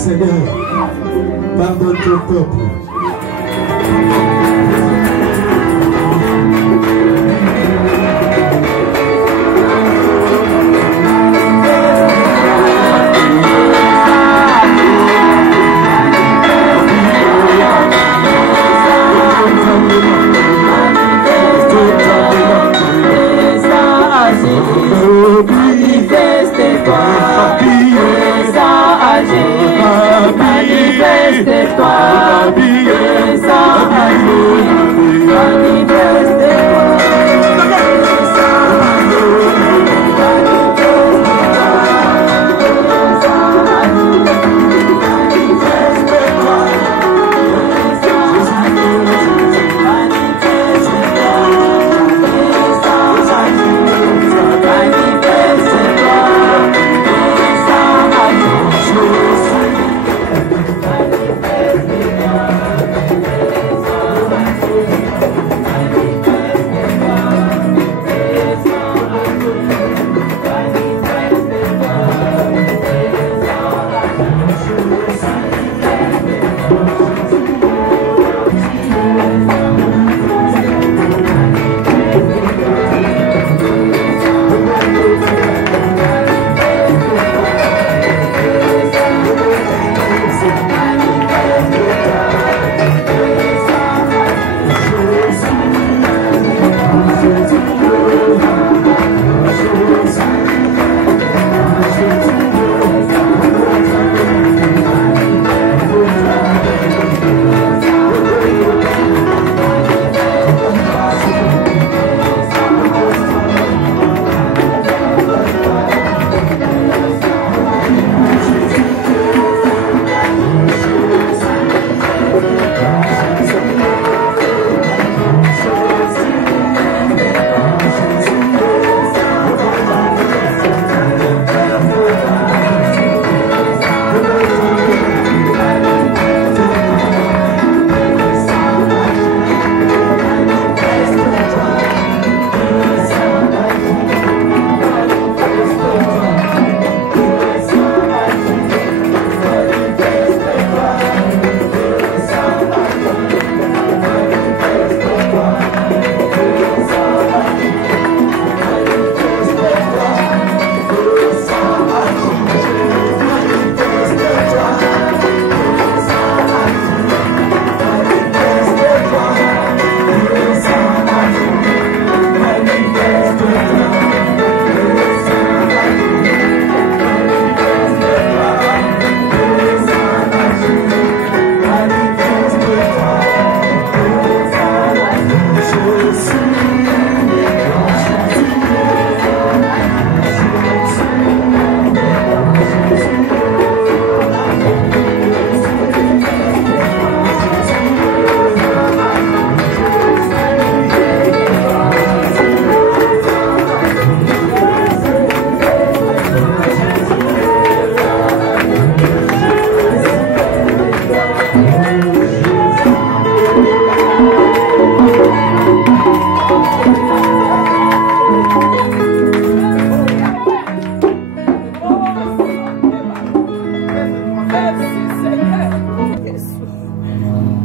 Seigneur, pardonne ton peuple.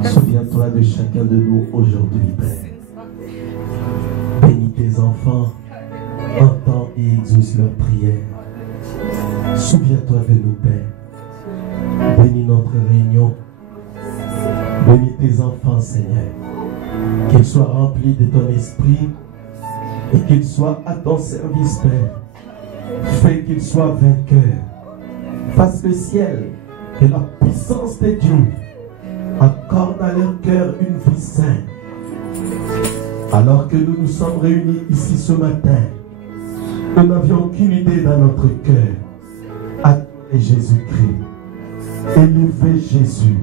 Souviens-toi de chacun de nous aujourd'hui, Père. Bénis tes enfants, entends et exauce leurs prières. Souviens-toi de nous, Père. Bénis notre réunion. Bénis tes enfants, Seigneur. Qu'ils soient remplis de ton esprit et qu'ils soient à ton service, Père. Fais qu'ils soient vainqueurs. Fasse le ciel et la puissance de Dieu accorde à leur cœur une vie sainte. Alors que nous nous sommes réunis ici ce matin, nous n'avions qu'une idée dans notre cœur. Adorer Jésus-Christ. Élever Jésus.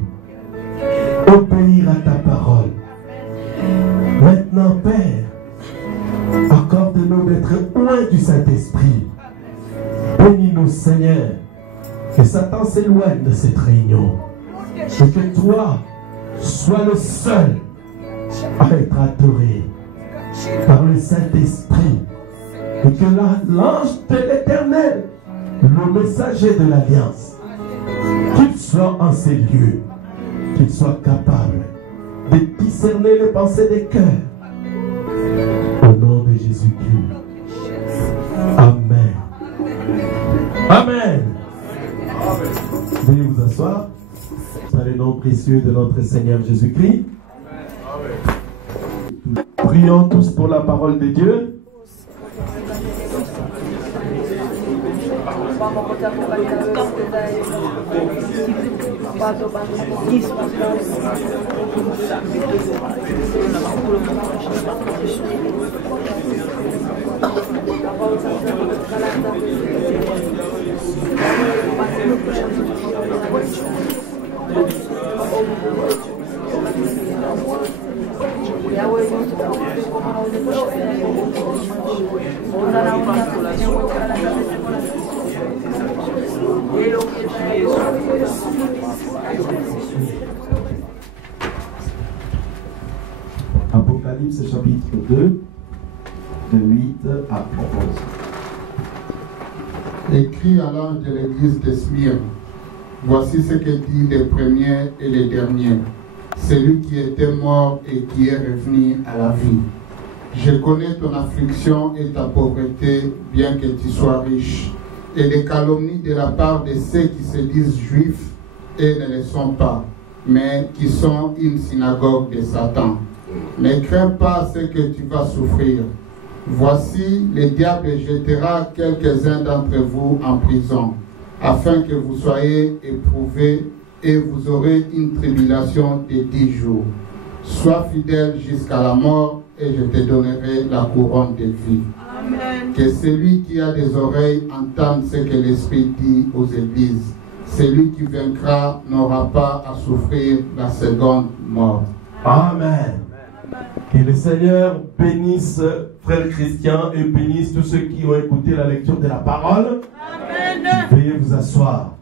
Obéir à ta parole. Maintenant, Père, accorde-nous d'être loin du Saint-Esprit. Bénis-nous, Seigneur, que Satan s'éloigne de cette réunion. Et que toi sois le seul à être adoré par le Saint-Esprit. Et que l'ange de l'Éternel, le messager de l'Alliance, qu'il soit en ces lieux, qu'il soit capable de discerner les pensées des cœurs. Au nom de Jésus-Christ. Amen. Amen. Veuillez vous asseoir. Dans le nom précieux de notre Seigneur Jésus-Christ. Prions tous pour la parole de Dieu. Apocalypse chapitre 2, de 8 à 11. Écrit à l'ange de l'église de Smyrne, voici ce que dit les premiers et les derniers, celui qui était mort et qui est revenu à la vie. Je connais ton affliction et ta pauvreté, bien que tu sois riche, et les calomnies de la part de ceux qui se disent juifs et ne le sont pas, mais qui sont une synagogue de Satan. Ne crains pas ce que tu vas souffrir. Voici, le diable jettera quelques-uns d'entre vous en prison, afin que vous soyez éprouvés, et vous aurez une tribulation de 10 jours. Sois fidèle jusqu'à la mort, et je te donnerai la couronne de vie. Amen. Que celui qui a des oreilles entende ce que l'Esprit dit aux églises. Celui qui vaincra n'aura pas à souffrir la seconde mort. Amen. Que le Seigneur bénisse frère Christian et bénisse tous ceux qui ont écouté la lecture de la parole. Amen. Veuillez vous asseoir.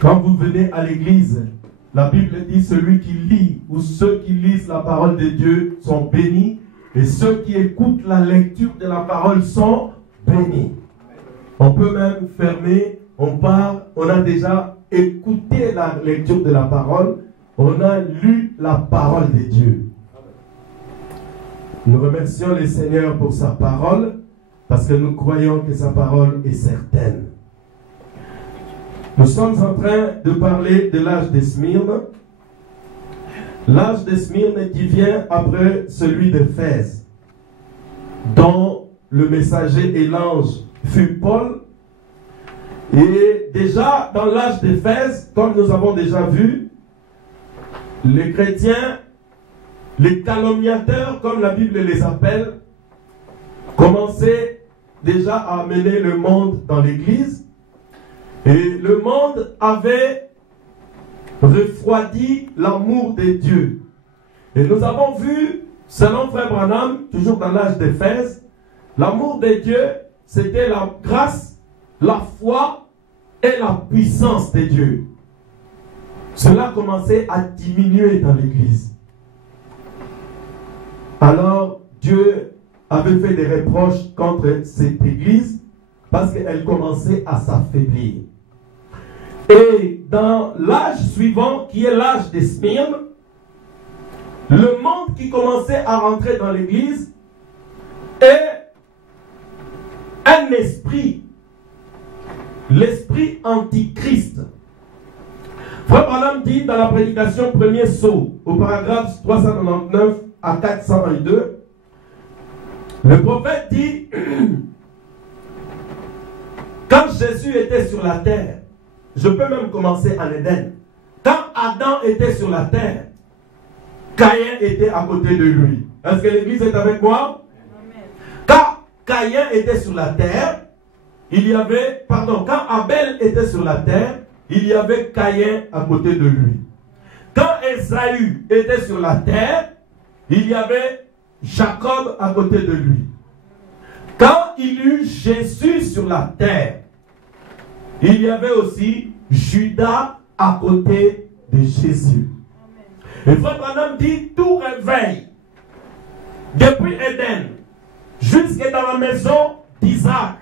Quand vous venez à l'église, la Bible dit celui qui lit ou ceux qui lisent la parole de Dieu sont bénis et ceux qui écoutent la lecture de la parole sont bénis. On peut même fermer, on a déjà écouté la lecture de la parole, on a lu la parole de Dieu. Nous remercions le Seigneur pour sa parole parce que nous croyons que sa parole est certaine. Nous sommes en train de parler de l'âge de Smyrne. L'âge de Smyrne qui vient après celui d'Éphèse, dont le messager et l'ange fut Paul. Et déjà dans l'âge d'Éphèse, comme nous avons déjà vu, les chrétiens, les calomniateurs, comme la Bible les appelle, commençaient déjà à amener le monde dans l'église. Et le monde avait refroidi l'amour de Dieu. Et nous avons vu, selon Frère Branham, toujours dans l'âge d'Éphèse, l'amour de Dieu, c'était la grâce, la foi et la puissance de Dieu. Cela commençait à diminuer dans l'église. Alors, Dieu avait fait des reproches contre cette église parce qu'elle commençait à s'affaiblir. Et dans l'âge suivant, qui est l'âge de Smyrne, le monde qui commençait à rentrer dans l'église est un esprit, l'esprit antichrist. Frère Branham dit dans la prédication premier saut, au paragraphe 399 à 402, le prophète dit, quand Jésus était sur la terre, je peux même commencer en Éden, quand Adam était sur la terre, Caïn était à côté de lui. Est-ce que l'église est avec moi? Amen. Quand Caïn était sur la terre, quand Abel était sur la terre, il y avait Caïn à côté de lui. Quand Ésaü était sur la terre, il y avait Jacob à côté de lui. Quand il y eut Jésus sur la terre, il y avait aussi Judas à côté de Jésus. Et Frère Branham dit, tout réveil, depuis Éden, jusque dans la maison d'Isaac,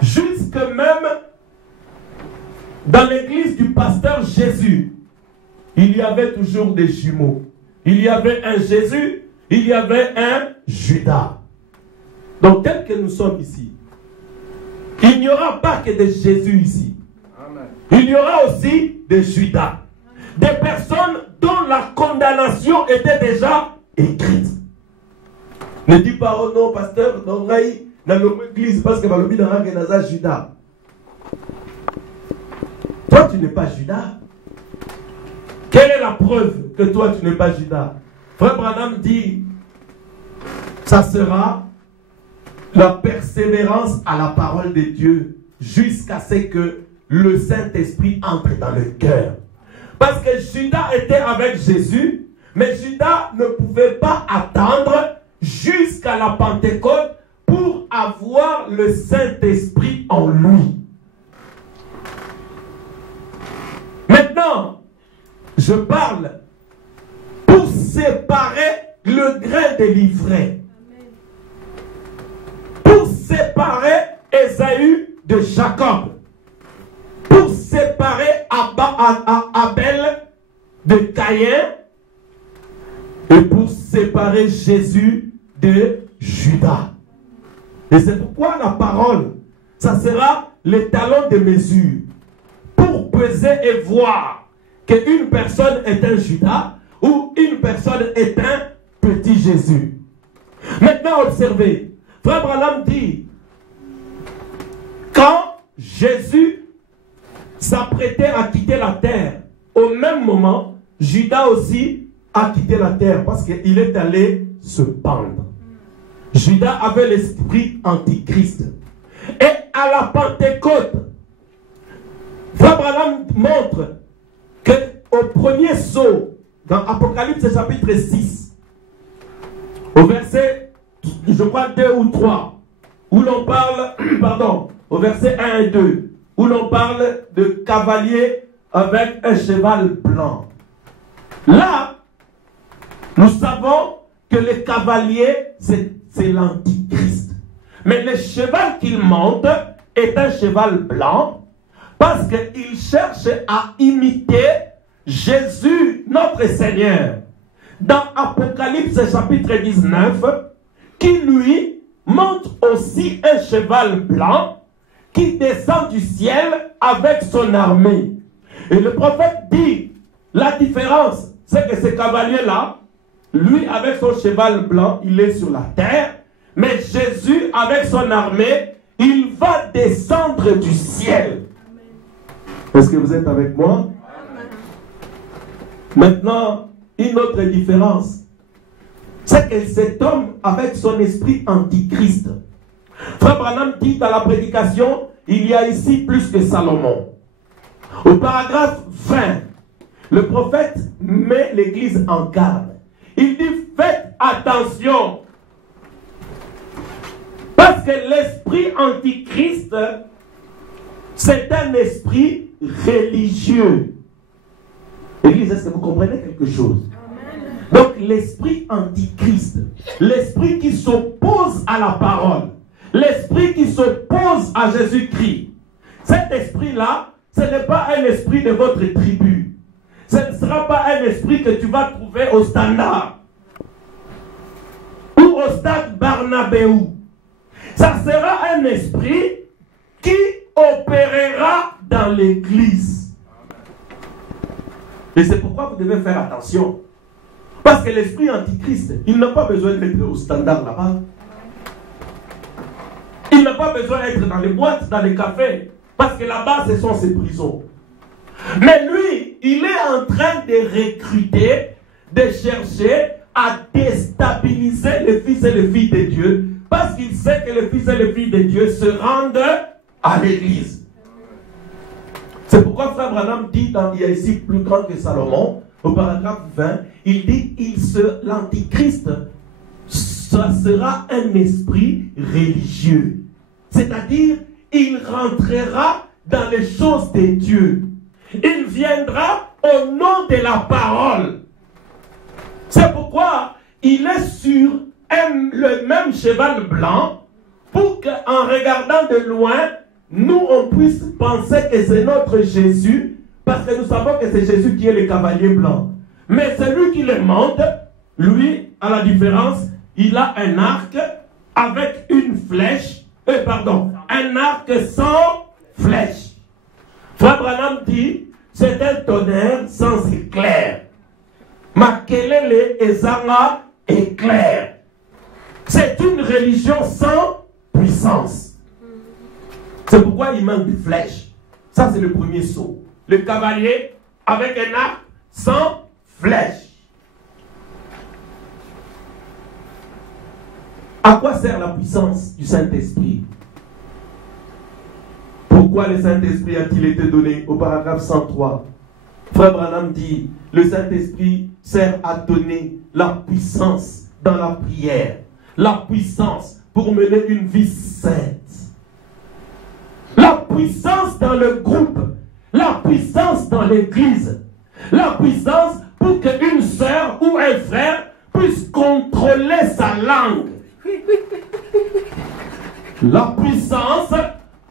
jusque même dans l'église du pasteur Jésus, il y avait toujours des jumeaux. Il y avait un Jésus, il y avait un Judas. Donc tel que nous sommes ici, il n'y aura pas que des Jésus ici. Amen. Il y aura aussi des Judas. Des personnes dont la condamnation était déjà écrite. Ne dis pas, oh non, pasteur, dans l'église, parce que Balobi dans Judas. Toi, tu n'es pas Judas. Quelle est la preuve que toi, tu n'es pas Judas? Frère Branham dit, ça sera la persévérance à la parole de Dieu jusqu'à ce que le Saint-Esprit entre dans le cœur. Parce que Judas était avec Jésus, mais Judas ne pouvait pas attendre jusqu'à la Pentecôte pour avoir le Saint-Esprit en lui. Maintenant, je parle pour séparer le grain de l'ivraie. Pour séparer Ésaü de Jacob. Pour séparer Abel de Caïn. Et pour séparer Jésus de Judas. Et c'est pourquoi la parole, ça sera le talon de mesure. Pour peser et voir qu'une personne est un Judas ou une personne est un petit Jésus. Maintenant, observez. Frère Branham dit, quand Jésus s'apprêtait à quitter la terre, au même moment, Judas aussi a quitté la terre parce qu'il est allé se pendre. Judas avait l'esprit antichrist. Et à la Pentecôte, Frère Branham montre qu'au premier saut, dans Apocalypse chapitre 6, au verset, je crois 2 ou 3, où l'on parle, au verset 1 et 2, où l'on parle de cavalier avec un cheval blanc. Là, nous savons que le cavalier, c'est l'antichrist. Mais le cheval qu'il monte est un cheval blanc parce qu'il cherche à imiter Jésus, notre Seigneur. Dans Apocalypse chapitre 19, qui lui montre aussi un cheval blanc qui descend du ciel avec son armée. Et le prophète dit, la différence, c'est que ce cavalier-là, lui avec son cheval blanc, il est sur la terre, mais Jésus avec son armée, il va descendre du ciel. Est-ce que vous êtes avec moi? Maintenant, une autre différence, c'est que cet homme avec son esprit antichrist. Frère Branham dit dans la prédication, il y a ici plus que Salomon. Au paragraphe 20, le prophète met l'église en garde. Il dit, faites attention. Parce que l'esprit antichrist, c'est un esprit religieux. Église, est-ce que vous comprenez quelque chose? Donc l'esprit antichrist, l'esprit qui s'oppose à la parole, l'esprit qui s'oppose à Jésus-Christ, cet esprit-là, ce n'est pas un esprit de votre tribu. ce ne sera pas un esprit que tu vas trouver au Standard ou au Stade Barnabéu. Ça sera un esprit qui opérera dans l'église. Et c'est pourquoi vous devez faire attention. Parce que l'esprit antichrist, il n'a pas besoin d'être au Standard là-bas. Il n'a pas besoin d'être dans les boîtes, dans les cafés. Parce que là-bas, ce sont ses prisons. Mais lui, il est en train de recruter, de chercher à déstabiliser les fils et les filles de Dieu. Parce qu'il sait que les fils et les filles de Dieu se rendent à l'église. C'est pourquoi Frère Branham dit, il y a ici plus grand que Salomon, au paragraphe 20, il dit, l'antichrist, ça sera un esprit religieux. C'est-à-dire, il rentrera dans les choses de Dieu. Il viendra au nom de la parole. C'est pourquoi il est sur le même cheval blanc pour qu'en regardant de loin, nous on puisse penser que c'est notre Jésus, parce que nous savons que c'est Jésus qui est le cavalier blanc. Mais celui qui le monte, lui, à la différence, il a un arc avec une flèche, un arc sans flèche. Frère Branham dit, c'est un tonnerre sans éclair. Makelele ezanga éclair. C'est une religion sans puissance. C'est pourquoi il manque de flèches. Ça, c'est le premier saut. Le cavalier avec un arc sans flèche. À quoi sert la puissance du Saint-Esprit? Pourquoi le Saint-Esprit a-t-il été donné? Au paragraphe 103, Frère Branham dit, le Saint-Esprit sert à donner la puissance dans la prière, la puissance pour mener une vie sainte, la puissance dans le groupe, la puissance dans l'église, la puissance pour qu'une sœur ou un frère puisse contrôler sa langue, la puissance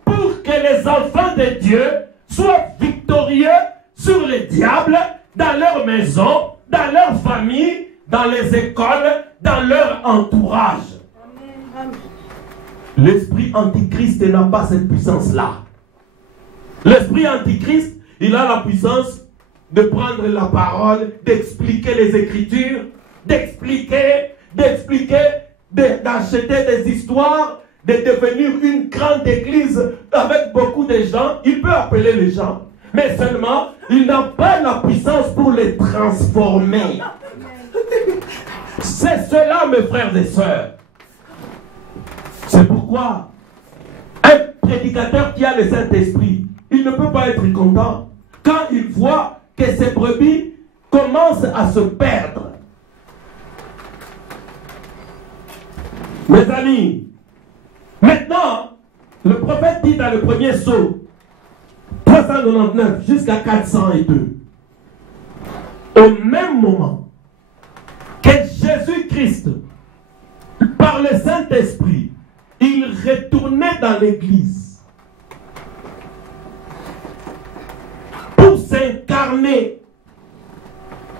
pour que les enfants de Dieu soient victorieux sur les diables dans leur maison, dans leur famille, dans les écoles, dans leur entourage. L'esprit antichrist n'a pas cette puissance-là. L'esprit antichrist, il a la puissance de prendre la parole, d'expliquer les Écritures, d'acheter des histoires, de devenir une grande église avec beaucoup de gens. Il peut appeler les gens, mais seulement, il n'a pas la puissance pour les transformer. C'est cela, mes frères et sœurs. C'est pourquoi un prédicateur qui a le Saint-Esprit, il ne peut pas être content quand il voit que ses brebis commencent à se perdre. Mes amis, maintenant, le prophète dit dans le premier sceau, 399 jusqu'à 402, au même moment que Jésus-Christ, par le Saint-Esprit, il retournait dans l'église pour s'incarner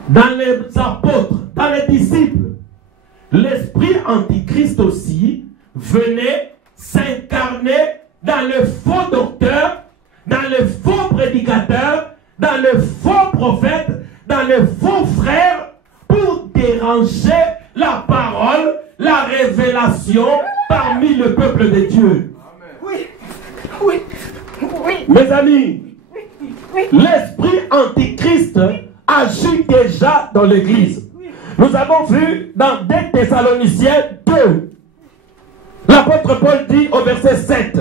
dans les apôtres, dans les disciples. L'esprit antichrist aussi venait s'incarner dans le faux docteur, dans le faux prédicateur, dans le faux prophète, dans le faux frère, pour déranger la parole, la révélation parmi le peuple de Dieu. Oui. Mes amis, l'esprit antichrist agit déjà dans l'église. Nous avons vu dans 2 Thessaloniciens 2, l'apôtre Paul dit au verset 7,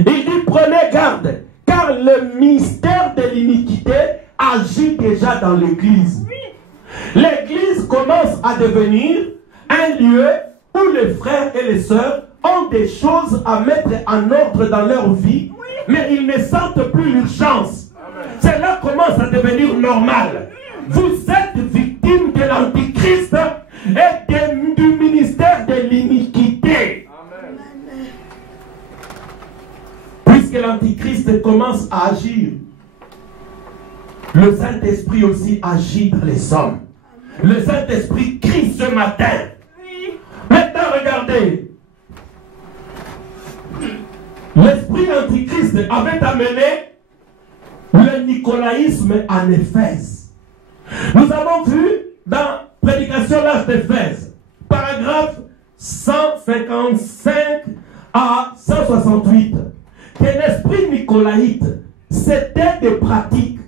il dit, prenez garde, car le mystère de l'iniquité agit déjà dans l'église. L'église commence à devenir un lieu où les frères et les sœurs ont des choses à mettre en ordre dans leur vie, mais ils ne sentent plus l'urgence. Cela commence à devenir normal. Vous êtes victime de l'antichrist et du ministère de l'iniquité. Puisque l'antichrist commence à agir, le Saint-Esprit aussi agit dans les hommes. Le Saint-Esprit crie ce matin. Oui. Maintenant, regardez. L'esprit antichrist avait amené le nicolaïsme en Éphèse. Nous avons vu dans Prédication l'âge d'Éphèse, paragraphe 155 à 168, que l'esprit nicolaïte, c'était des pratiques,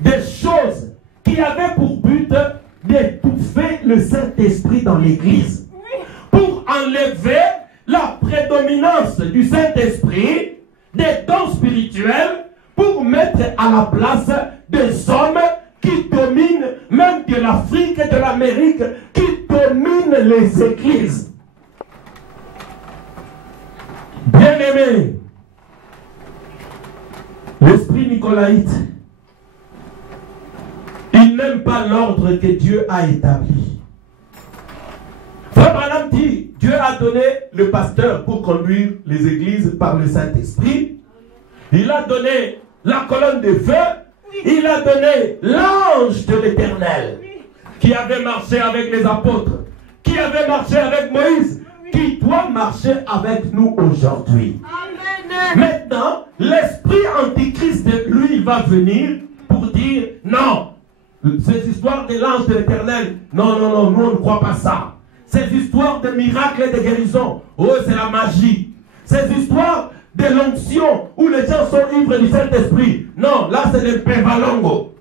des choses qui avaient pour but d'étouffer le Saint-Esprit dans l'Église, pour enlever la prédominance du Saint-Esprit, des dons spirituels, pour mettre à la place des hommes qui dominent, même de l'Afrique et de l'Amérique, qui dominent les églises. Bien-aimés, l'esprit nicolaïte, il n'aime pas l'ordre que Dieu a établi. Frère Branham dit, Dieu a donné le pasteur pour conduire les églises par le Saint-Esprit. Il a donné la colonne de feu. Il a donné l'ange de l'Éternel qui avait marché avec les apôtres, qui avait marché avec Moïse, qui doit marcher avec nous aujourd'hui. Maintenant, l'esprit antichrist, lui, va venir pour dire non, ces histoires de l'ange de l'Éternel, non, non, non, nous on ne croit pas ça. Ces histoires de miracles et de guérison, oh, c'est la magie. Ces histoires de l'onction où les gens sont ivres du Saint-Esprit, non, là c'est le pévalongo.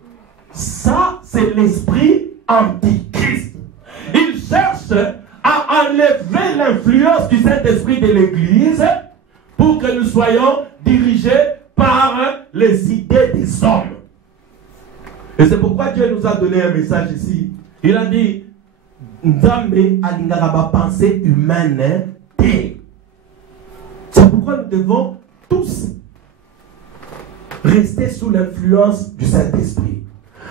Ça, c'est l'esprit antichrist. Il cherche à enlever l'influence du Saint-Esprit de l'Église pour que nous soyons dirigés par les idées des hommes. Et c'est pourquoi Dieu nous a donné un message ici. Il a dit, Nzambe alingara pensée humaine. C'est pourquoi nous devons tous rester sous l'influence du Saint-Esprit.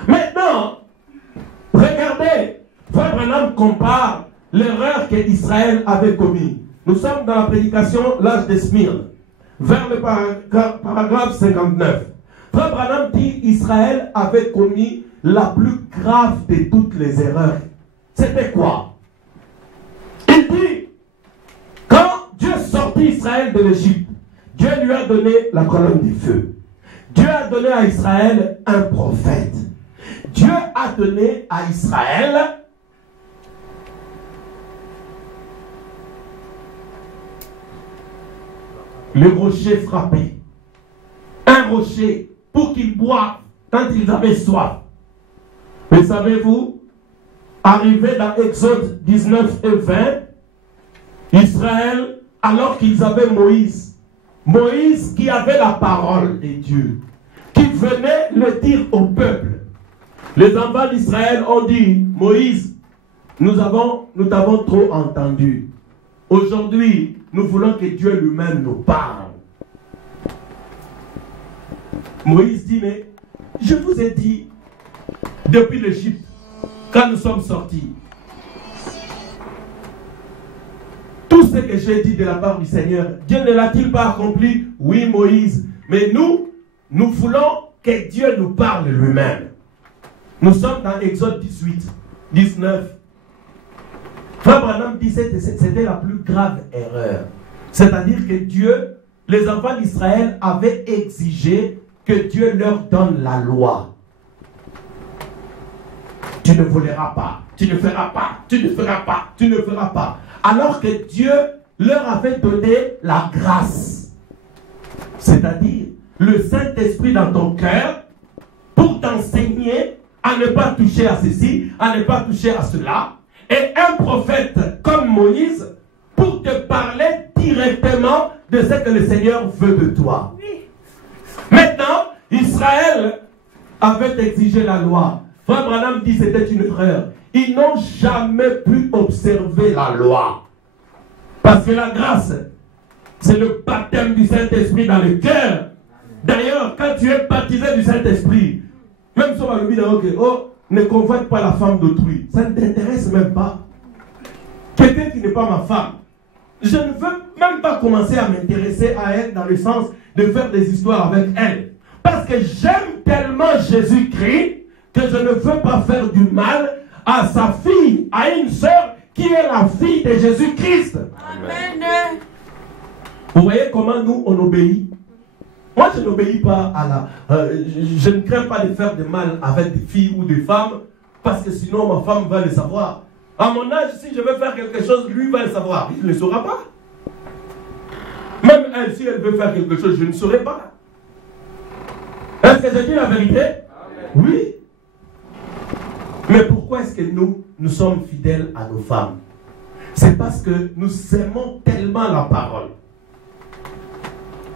Maintenant, regardez, Frère Branham compare l'erreur qu'Israël avait commise. Nous sommes dans la prédication l'âge de Smyrne, vers le paragraphe 59. Frère Branham dit Israël avait commis la plus grave de toutes les erreurs. C'était quoi? Il dit, quand Dieu sortit Israël de l'Égypte, Dieu lui a donné la colonne du feu. Dieu a donné à Israël un prophète. Dieu a donné à Israël le rocher frappé. Un rocher pour qu'ils boivent quand ils avaient soif. Mais savez-vous, arrivé dans Exode 19 et 20, Israël, alors qu'ils avaient Moïse, Moïse qui avait la parole de Dieu, qui venait le dire au peuple. Les enfants d'Israël ont dit, Moïse, nous t'avons trop entendu. Aujourd'hui, nous voulons que Dieu lui-même nous parle. Moïse dit, mais je vous ai dit, depuis l'Égypte, quand nous sommes sortis, tout ce que j'ai dit de la part du Seigneur, Dieu ne l'a-t-il pas accompli? Oui, Moïse. Mais nous voulons que Dieu nous parle lui-même. Nous sommes dans Exode 18, 19. Frère Branham disait que c'était la plus grave erreur. C'est-à-dire que Dieu, les enfants d'Israël avaient exigé que Dieu leur donne la loi. Tu ne voleras pas, tu ne feras pas, tu ne feras pas, tu ne feras pas. Alors que Dieu leur avait donné la grâce. C'est-à-dire le Saint-Esprit dans ton cœur pour t'enseigner à ne pas toucher à ceci, à ne pas toucher à cela. Et un prophète comme Moïse pour te parler directement de ce que le Seigneur veut de toi. Maintenant, Israël avait exigé la loi. Frère Branham dit que c'était une erreur. Ils n'ont jamais pu observer la loi. Parce que la grâce, c'est le baptême du Saint-Esprit dans le cœur. D'ailleurs, quand tu es baptisé du Saint-Esprit, même si on va le dire, ok, oh, ne convoite pas la femme d'autrui. Ça ne t'intéresse même pas. Quelqu'un qui n'est pas ma femme. Je ne veux même pas commencer à m'intéresser à elle dans le sens de faire des histoires avec elle. Parce que j'aime tellement Jésus-Christ que je ne veux pas faire du mal à sa fille, à une sœur qui est la fille de Jésus-Christ. Amen. Vous voyez comment nous, on obéit? Moi, je n'obéis pas à la... je ne crains pas de faire de mal avec des filles ou des femmes, parce que sinon ma femme va le savoir. À mon âge, si je veux faire quelque chose, lui va le savoir. Il ne le saura pas. Même elle, si elle veut faire quelque chose, je ne saurai pas. Est-ce que je dis la vérité? Amen. Oui. Mais pourquoi est-ce que nous sommes fidèles à nos femmes? C'est parce que nous aimons tellement la parole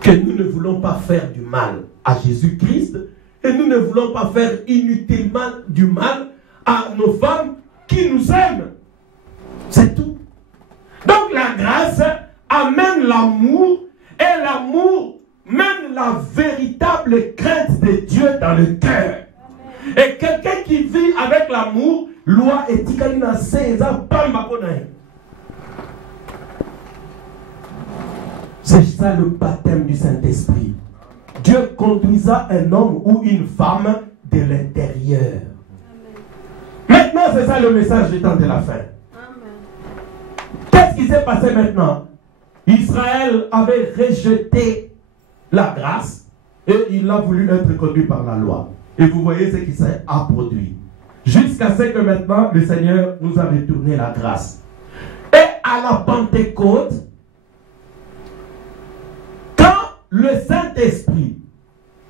que nous ne voulons pas faire du mal à Jésus-Christ et nous ne voulons pas faire inutilement du mal à nos femmes qui nous aiment. C'est tout. Donc la grâce amène l'amour et l'amour mène la véritable crainte de Dieu dans le cœur. Et quelqu'un qui vit avec l'amour, loi et tikalina seza pamba konae. C'est ça le baptême du Saint-Esprit. Dieu conduisa un homme ou une femme de l'intérieur. Maintenant, c'est ça le message du temps de la fin. Qu'est-ce qui s'est passé maintenant? Israël avait rejeté la grâce et il a voulu être conduit par la loi. Et vous voyez ce qui s'est produit. Jusqu'à ce que maintenant, le Seigneur nous a retourné la grâce. Et à la Pentecôte, le Saint-Esprit,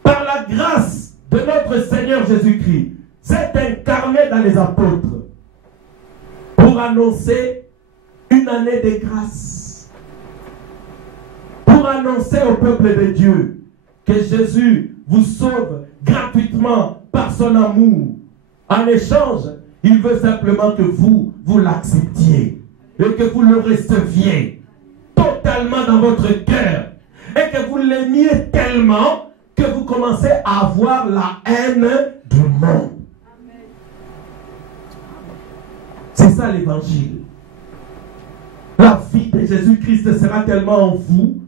par la grâce de notre Seigneur Jésus-Christ, s'est incarné dans les apôtres pour annoncer une année de grâce, pour annoncer au peuple de Dieu que Jésus vous sauve gratuitement par son amour. En échange, il veut simplement que vous l'acceptiez et que vous le receviez totalement dans votre cœur. Et que vous l'aimiez tellement que vous commencez à avoir la haine du monde. C'est ça l'évangile. La vie de Jésus-Christ sera tellement en vous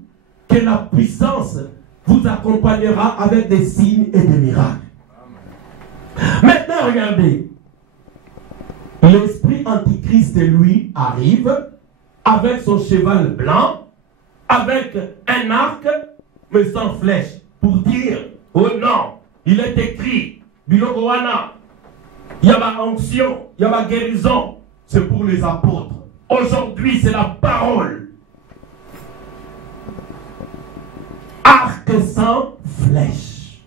que la puissance vous accompagnera avec des signes et des miracles. Maintenant, regardez. L'esprit antichrist, lui, arrive avec son cheval blanc, avec un arc, mais sans flèche, pour dire, oh non, il est écrit, Bilogoana, il y a ma onction, il y a ma guérison, c'est pour les apôtres. Aujourd'hui, c'est la parole. Arc sans flèche.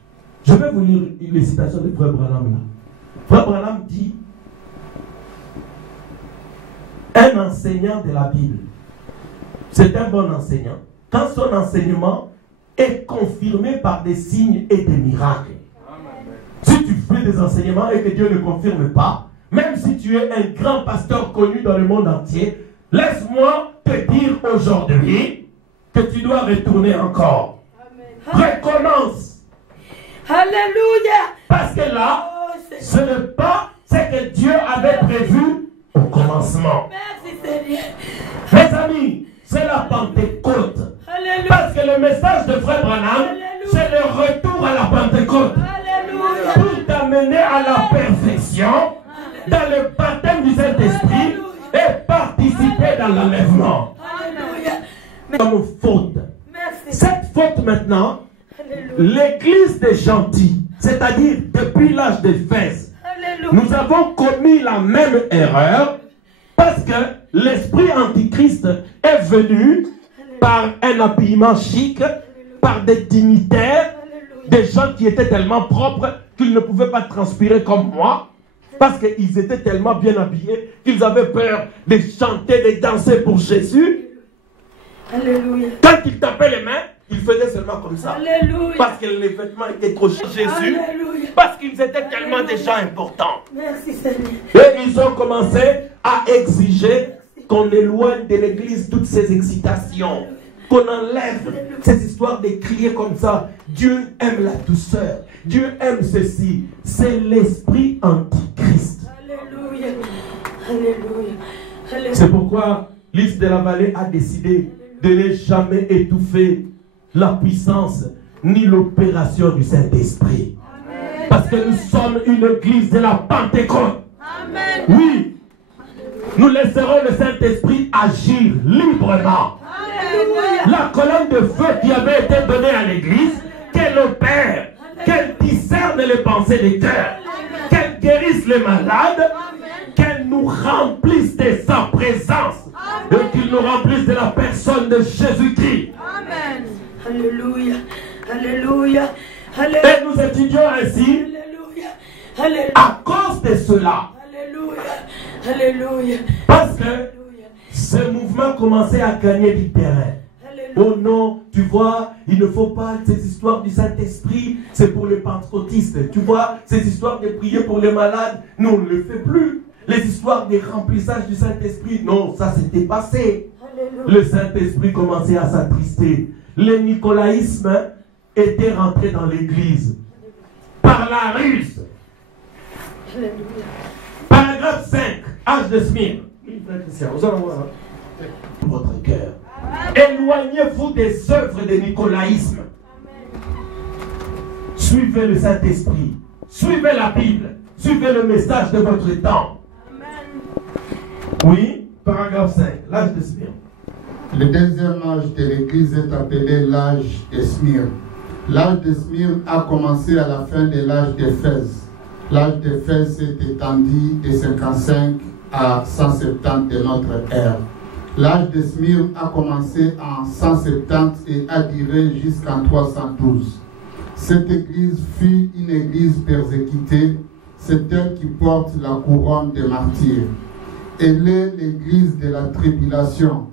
Je vais vous lire les citations de Frère Branham là. Frère Branham dit, un enseignant de la Bible, c'est un bon enseignant quand son enseignement est confirmé par des signes et des miracles. Si tu fais des enseignements et que Dieu ne confirme pas, même si tu es un grand pasteur connu dans le monde entier, laisse-moi te dire aujourd'hui que tu dois retourner encore. Recommence. Alléluia. Parce que là, ce n'est pas ce que Dieu avait prévu au commencement. Merci Seigneur. Mes amis, c'est la Pentecôte. Alléluia. Parce que le message de Frère Branham, c'est le retour à la Pentecôte. Alléluia. Pour t'amener à la perfection dans le baptême du Saint-Esprit et participer dans l'enlèvement. Alléluia. Comme faute. Merci. Cette faute maintenant, Alléluia. l'église des gentils, c'est-à-dire depuis l'âge d'Éphèse, Alléluia. nous avons commis la même erreur parce que l'esprit antichrist est venu par un habillement chic, par des dignitaires, des gens qui étaient tellement propres qu'ils ne pouvaient pas transpirer comme moi, parce qu'ils étaient tellement bien habillés qu'ils avaient peur de chanter, de danser pour Jésus. Alléluia. Quand ils tapaient les mains, ils faisaient seulement comme ça. Alléluia. Parce que les vêtements étaient trop chers. Jésus, Alléluia. parce qu'ils étaient tellement des gens importants. Merci Seigneur. Et ils ont commencé à exiger qu'on éloigne de l'église toutes ces excitations, qu'on enlève ces histoires de crier comme ça. Dieu aime la douceur, Dieu aime ceci. C'est l'esprit antichrist. Alléluia. Alléluia. Alléluia. C'est pourquoi l'Église de la vallée a décidé de ne jamais étouffer la puissance ni l'opération du Saint-Esprit. Parce que nous sommes une église de la Pentecôte. Amen. Oui, nous laisserons le Saint-Esprit agir librement. Alléluia. La colonne de feu qui avait été donnée à l'église, qu'elle opère, qu'elle discerne les pensées des cœurs, qu'elle guérisse les malades, qu'elle nous remplisse de sa présence et qu'il nous remplisse de la personne de Jésus-Christ. Amen. Alléluia. Alléluia. Et nous étudions ainsi Alléluia. Alléluia. à cause de cela. Alléluia. Alléluia. Parce que ce mouvement commençait à gagner du terrain. Oh non, tu vois, il ne faut pas ces histoires du Saint-Esprit, c'est pour les pentecôtistes. Tu vois, ces histoires de prier pour les malades, nous on ne le fait plus. Les histoires de remplissage du Saint-Esprit, non, ça s'était passé. Alléluia. Le Saint-Esprit commençait à s'attrister. Le nicolaïsme était rentré dans l'église par la ruse. Alléluia. Paragraphe 5, âge de Smyrne. Vous allez voir votre cœur. Éloignez-vous des œuvres de nicolaïsme. Suivez le Saint-Esprit. Suivez la Bible. Suivez le message de votre temps. Oui, paragraphe 5, l'âge de Smyrne. Le deuxième âge de l'Église est appelé l'âge de Smyrne. L'âge de Smyrne a commencé à la fin de l'âge d'Éphèse. L'âge d'Éphèse s'est étendu de 55 à 170 de notre ère. L'âge de Smyrne a commencé en 170 et a duré jusqu'en 312. Cette église fut une église persécutée. C'est elle qui porte la couronne des martyrs. Elle est l'église de la tribulation.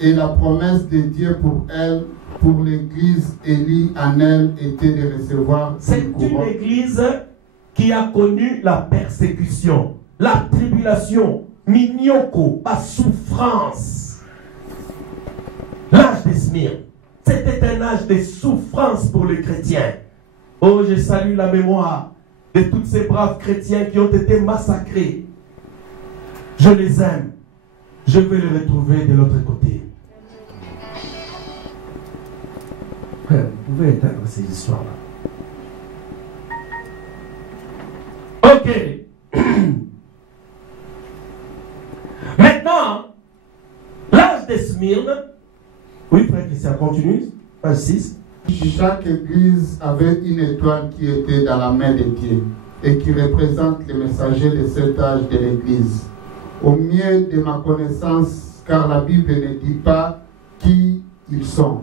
Et la promesse de Dieu pour elle, pour l'église élue en elle, était de recevoir C'est une église qui a connu la persécution, la tribulation, mignoko, la souffrance. L'âge de Smyrne, c'était un âge de souffrance pour les chrétiens. Oh, je salue la mémoire de tous ces braves chrétiens qui ont été massacrés. Je les aime. Je vais les retrouver de l'autre côté. Frère, vous pouvez éteindre ces histoires-là. Ok. Maintenant, l'âge de Smyrne. Oui, frère Christian, continue. Page 6. Chaque église avait une étoile qui était dans la main de Dieu et qui représente les messagers de cet âge de l'église. Au mieux de ma connaissance, car la Bible ne dit pas qui ils sont.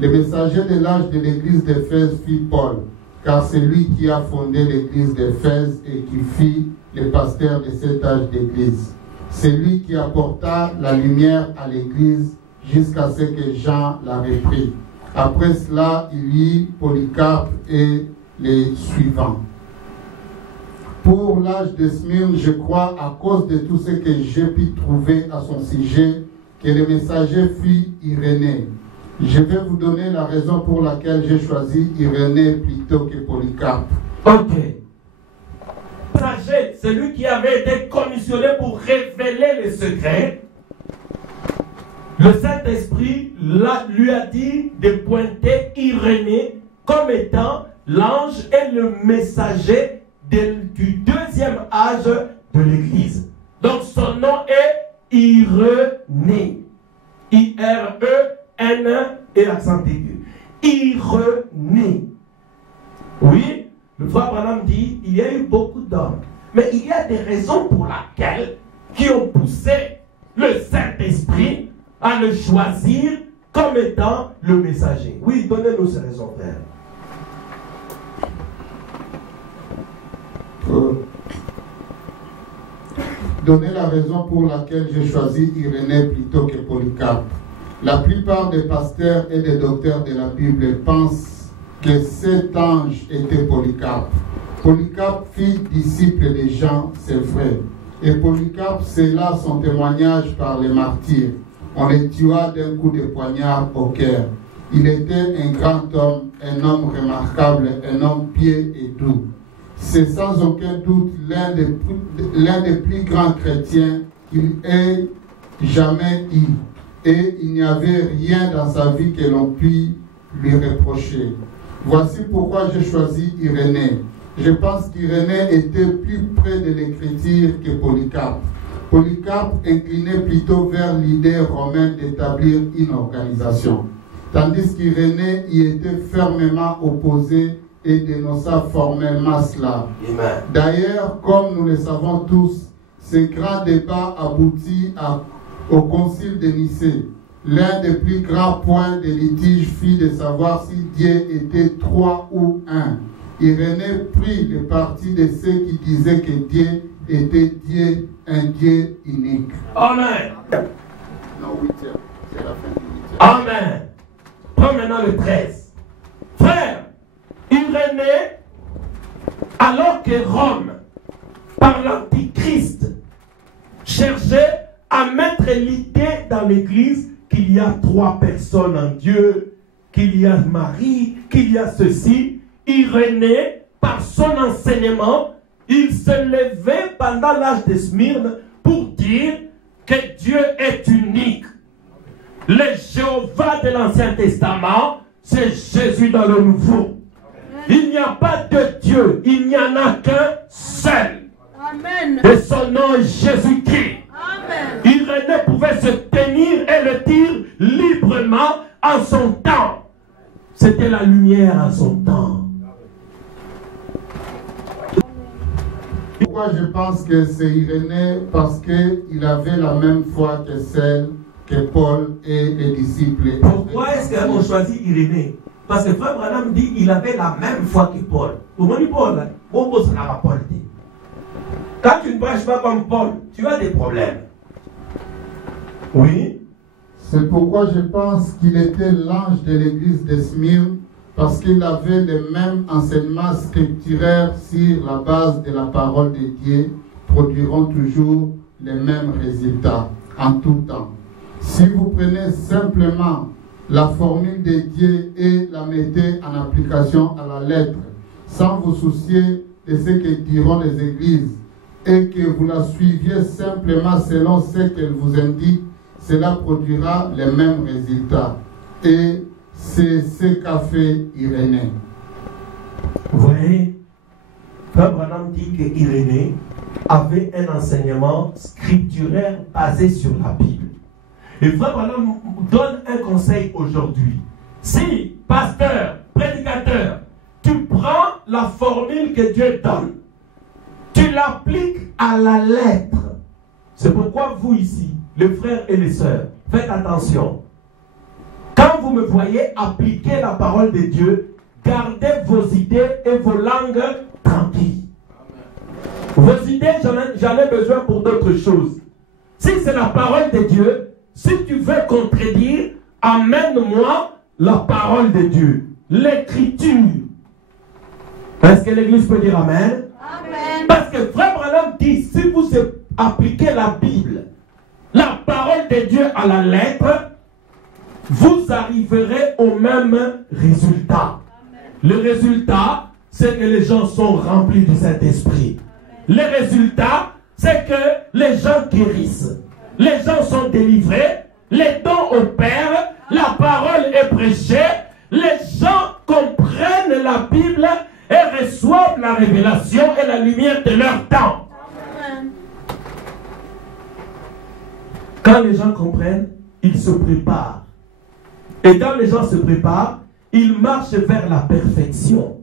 Le messager de l'âge de l'église d'Éphèse fut Paul, car c'est lui qui a fondé l'église d'Éphèse et qui fut le pasteur de cet âge d'église. C'est lui qui apporta la lumière à l'église jusqu'à ce que Jean la reprit. Après cela, il y eut Polycarpe et les suivants. Pour l'âge de Smyrne, je crois, à cause de tout ce que j'ai pu trouver à son sujet, que le messager fut Irénée. Je vais vous donner la raison pour laquelle j'ai choisi Irénée plutôt que Polycarpe. Ok. Messager, celui qui avait été commissionné pour révéler les secrets, le Saint-Esprit lui a dit de pointer Irénée comme étant l'ange et le messager du deuxième âge de l'Église. Donc son nom est Irénée. I-R-E-N et accent aigu. Irénée. Oui, le frère Branham dit il y a eu beaucoup d'hommes, mais il y a des raisons pour lesquelles qui ont poussé le Saint-Esprit à le choisir comme étant le messager. Oui, donnez-nous ces raisons, frère. Donner la raison pour laquelle j'ai choisi Irénée plutôt que Polycarpe. La plupart des pasteurs et des docteurs de la Bible pensent que cet ange était Polycarpe. Polycarpe fut disciple de Jean, c'est vrai. Et Polycarpe, c'est là son témoignage par les martyrs. On le tua d'un coup de poignard au cœur. Il était un grand homme, un homme remarquable, un homme pieux et doux. C'est sans aucun doute l'un des plus grands chrétiens qu'il ait jamais eu. Et il n'y avait rien dans sa vie que l'on puisse lui reprocher. Voici pourquoi j'ai choisi Irénée. Je pense qu'Irénée était plus près de l'écriture que Polycarpe. Polycarpe inclinait plutôt vers l'idée romaine d'établir une organisation, tandis qu'Irénée y était fermement opposé et dénonça formellement cela. D'ailleurs, comme nous le savons tous, ce grand débat aboutit au concile de Nicée. L'un des plus grands points de litige fut de savoir si Dieu était 3 ou 1. Irénée prit le parti de ceux qui disaient que Dieu était Dieu, un Dieu unique. Amen. Non, 8e. C'est la fin du 8e. Amen. Prends maintenant le 13. Frère, Irénée, alors que Rome, par l'Antichrist, cherchait à mettre l'idée dans l'Église qu'il y a 3 personnes en Dieu, qu'il y a Marie, qu'il y a ceci, Irénée, par son enseignement, il se levait pendant l'âge de Smyrne pour dire que Dieu est unique. Le Jéhovah de l'Ancien Testament, c'est Jésus dans le Nouveau. Il n'y a pas de Dieu, il n'y en a qu'un seul. Amen. Et son nom est Jésus-Christ. Amen. Irénée pouvait se tenir et le dire librement en son temps. C'était la lumière en son temps. Pourquoi je pense que c'est Irénée? Parce qu'il avait la même foi que celle que Paul et les disciples. Pourquoi est-ce qu'on choisit Irénée? Parce que Frère Branham dit qu'il avait la même foi que Paul. Comment dit Paul? Quand tu ne prêches pas comme Paul, tu as des problèmes. Oui. C'est pourquoi je pense qu'il était l'ange de l'église de Smyrne, parce qu'il avait le même enseignement scripturaire sur la base de la parole de Dieu, produiront toujours les mêmes résultats en tout temps. Si vous prenez simplement la formule de Dieu et la mettez en application à la lettre, sans vous soucier de ce que diront les églises, et que vous la suiviez simplement selon ce qu'elle vous indique, cela produira les mêmes résultats. Et c'est ce qu'a fait Irénée. Vous voyez, Frère Branham dit que Irénée avait un enseignement scripturaire basé sur la Bible. Et Frère Branham donne un conseil aujourd'hui. Si, pasteur, prédicateur, tu prends la formule que Dieu donne, tu l'appliques à la lettre. C'est pourquoi vous ici, les frères et les sœurs, faites attention. Quand vous me voyez appliquer la parole de Dieu, gardez vos idées et vos langues tranquilles. Vos idées, j'en ai besoin pour d'autres choses. Si c'est la parole de Dieu, si tu veux contredire, amène-moi la parole de Dieu, l'écriture. Est-ce que l'Église peut dire Amen? Amen. Parce que Frère Branham dit, si vous appliquez la Bible, la parole de Dieu à la lettre, vous arriverez au même résultat. Le résultat, c'est que les gens sont remplis du Saint-Esprit. Le résultat, c'est que les gens guérissent. Les gens sont délivrés, les dons opèrent, la parole est prêchée, les gens comprennent la Bible et reçoivent la révélation et la lumière de leur temps. Amen. Quand les gens comprennent, ils se préparent. Et quand les gens se préparent, ils marchent vers la perfection.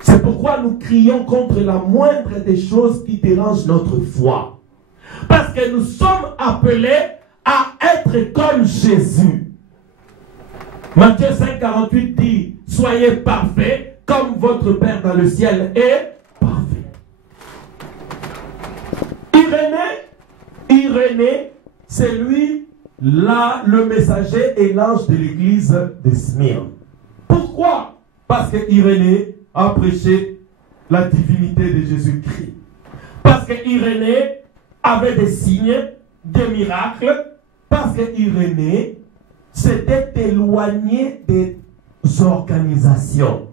C'est pourquoi nous crions contre la moindre des choses qui dérangent notre foi. Parce que nous sommes appelés à être comme Jésus. Matthieu 5,48 dit, soyez parfaits comme votre Père dans le ciel est parfait. Irénée, c'est lui là le messager et l'ange de l'église de Smyrne. Pourquoi? Parce que Irénée a prêché la divinité de Jésus-Christ. Parce que Irénée avait des signes, des miracles. Parce que Irénée s'était éloigné des organisations.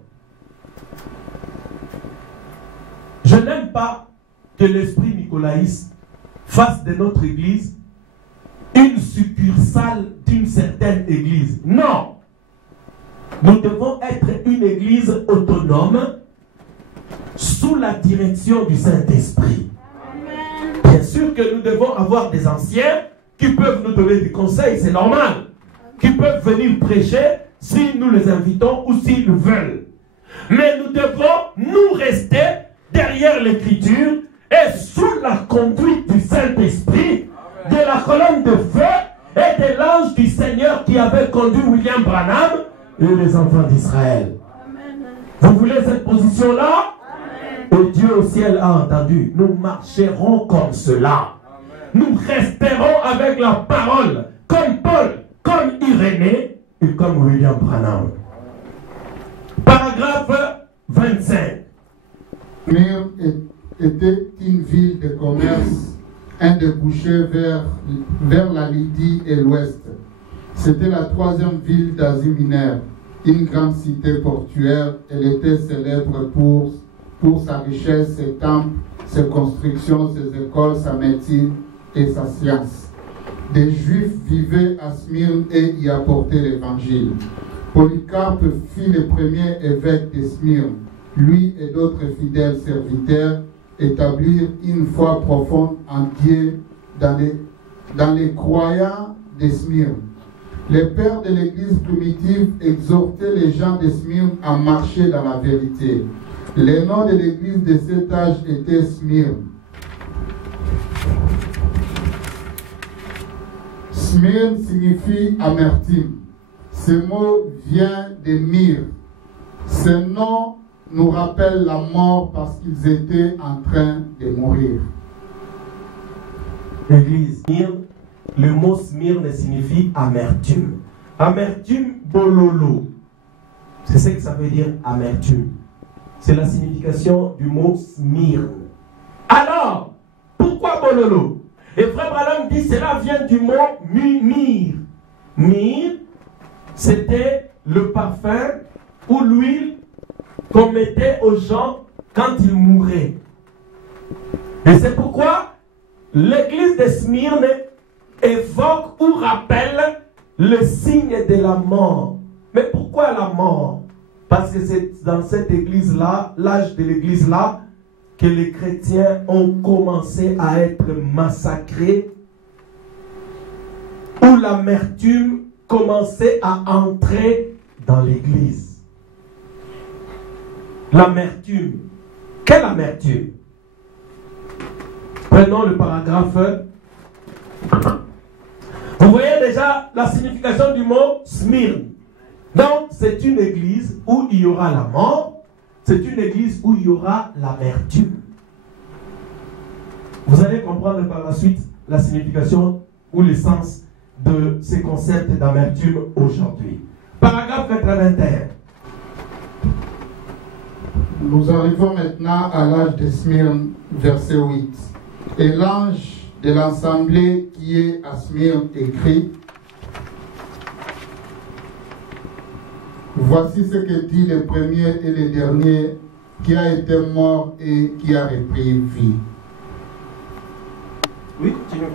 Je n'aime pas que l'esprit nicolaïste fasse de notre église une succursale d'une certaine église. Non. Nous devons être une église autonome sous la direction du Saint-Esprit. Bien sûr que nous devons avoir des anciens qui peuvent nous donner des conseils, c'est normal. Qui peuvent venir prêcher si nous les invitons ou s'ils le veulent. Mais nous devons nous rester derrière l'Écriture et sous la conduite du Saint-Esprit, de la colonne de feu et de l'ange du Seigneur qui avait conduit William Branham et les enfants d'Israël. Vous voulez cette position-là? Et Dieu au ciel a entendu. Nous marcherons comme cela. Nous resterons avec la parole, comme Paul, comme Irénée et comme William Branham. Paragraphe 25. Smyrne était une ville de commerce, un débouché vers la Lydie et l'ouest. C'était la troisième ville d'Asie mineure, une grande cité portuaire. Elle était célèbre pour sa richesse, ses temples, ses constructions, ses écoles, sa médecine et sa science. Des Juifs vivaient à Smyrne et y apportaient l'évangile. Polycarpe fut le premier évêque de Smyrne. Lui et d'autres fidèles serviteurs établirent une foi profonde en Dieu dans les croyants de Smyrne. Les pères de l'Église primitive exhortaient les gens de Smyrne à marcher dans la vérité. Le nom de l'Église de cet âge était Smyrne. Smyrne signifie amertume. Ce mot vient de Myre. Ce nom nous rappelle la mort parce qu'ils étaient en train de mourir. Église Smyrne, le mot Smyrne signifie amertume. Amertume, bololo. C'est ce que ça veut dire amertume. C'est la signification du mot Smyrne. Alors, pourquoi bololo? Et Frère Branham dit cela vient du mot myrrhe. Myrrhe, c'était le parfum ou l'huile qu'on mettait aux gens quand ils mouraient. Et c'est pourquoi l'église de Smyrne évoque ou rappelle le signe de la mort. Mais pourquoi la mort? Parce que c'est dans cette église-là, l'âge de l'église-là, que les chrétiens ont commencé à être massacrés, où l'amertume commençait à entrer dans l'église. L'amertume. Quelle amertume? Prenons le paragraphe. Vous voyez déjà la signification du mot Smyrne. Donc, c'est une église où il y aura la mort. C'est une église où il y aura l'amertume. Vous allez comprendre par la suite la signification ou le sens de ces concepts d'amertume aujourd'hui. Paragraphe 81. Nous arrivons maintenant à l'âge de Smyrne, verset 8. Et l'ange de l'assemblée qui est à Smyrne écrit: Voici ce que dit le premier et le dernier qui a été mort et qui a repris vie. Oui, continuez.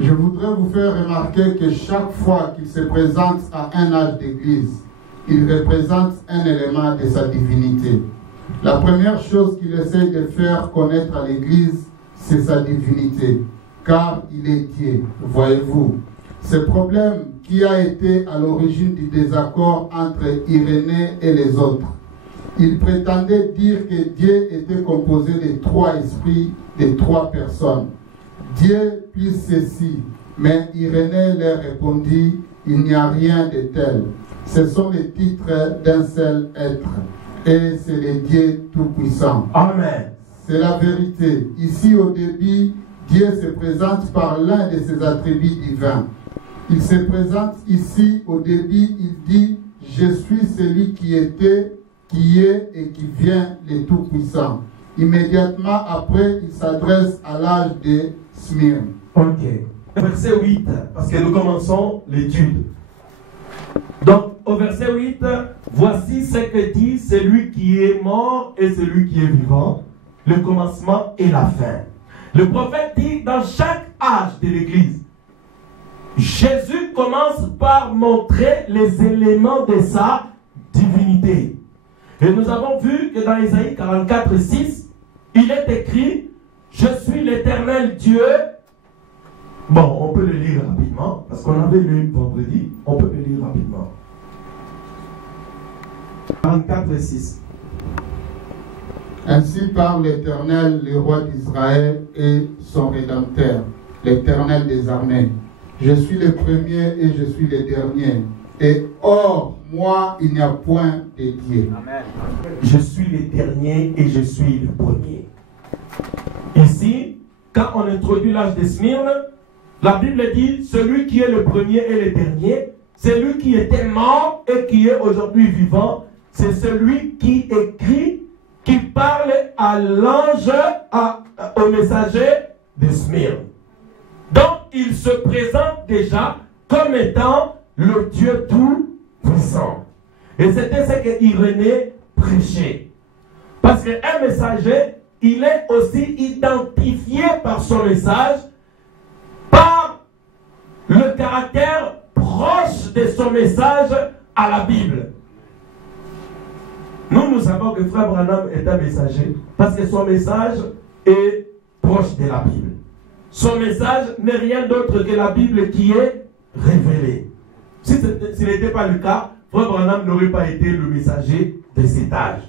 Je voudrais vous faire remarquer que chaque fois qu'il se présente à un âge d'église, il représente un élément de sa divinité. La première chose qu'il essaie de faire connaître à l'église, c'est sa divinité, car il est Dieu, voyez-vous. Ce problème qui a été à l'origine du désaccord entre Irénée et les autres. Il prétendait dire que Dieu était composé de trois esprits, de trois personnes. Dieu plus ceci, mais Irénée leur répondit: il n'y a rien de tel. Ce sont les titres d'un seul être, et c'est le Dieu Tout-Puissant. Amen. C'est la vérité. Ici au début, Dieu se présente par l'un de ses attributs divins. Il se présente ici au début, il dit: je suis celui qui était, qui est et qui vient, le Tout-Puissant. Immédiatement après, il s'adresse à l'âge de Smyrne. Ok. Verset 8, parce que nous commençons l'étude. Donc, au verset 8, voici ce que dit celui qui est mort et celui qui est vivant, le commencement et la fin. Le prophète dit dans chaque âge de l'Église, Jésus commence par montrer les éléments de sa divinité. Et nous avons vu que dans Isaïe 44, 6, il est écrit « Je suis l'Éternel Dieu ». Bon, on peut le lire rapidement, parce qu'on avait lu vendredi, on peut le lire rapidement. 44, 6. Ainsi parle l'Éternel, le roi d'Israël et son Rédempteur, l'Éternel des armées. Je suis le premier et je suis le dernier. Et hors moi, il n'y a point de Dieu. Amen. Je suis le dernier et je suis le premier. Ici, quand on introduit l'âge de Smyrne, la Bible dit, celui qui est le premier et le dernier, c'est lui qui était mort et qui est aujourd'hui vivant. C'est celui qui écrit, qui parle à l'ange, au messager de Smyrne. Donc, il se présente déjà comme étant le Dieu tout-puissant. Et c'était ce que Irénée prêchait. Parce qu'un messager, il est aussi identifié par son message, par le caractère proche de son message à la Bible. Nous savons que Frère Branham est un messager parce que son message est proche de la Bible. Son message n'est rien d'autre que la Bible qui est révélée. Si ce n'était pas le cas, Frère Branham n'aurait pas été le messager de cet âge.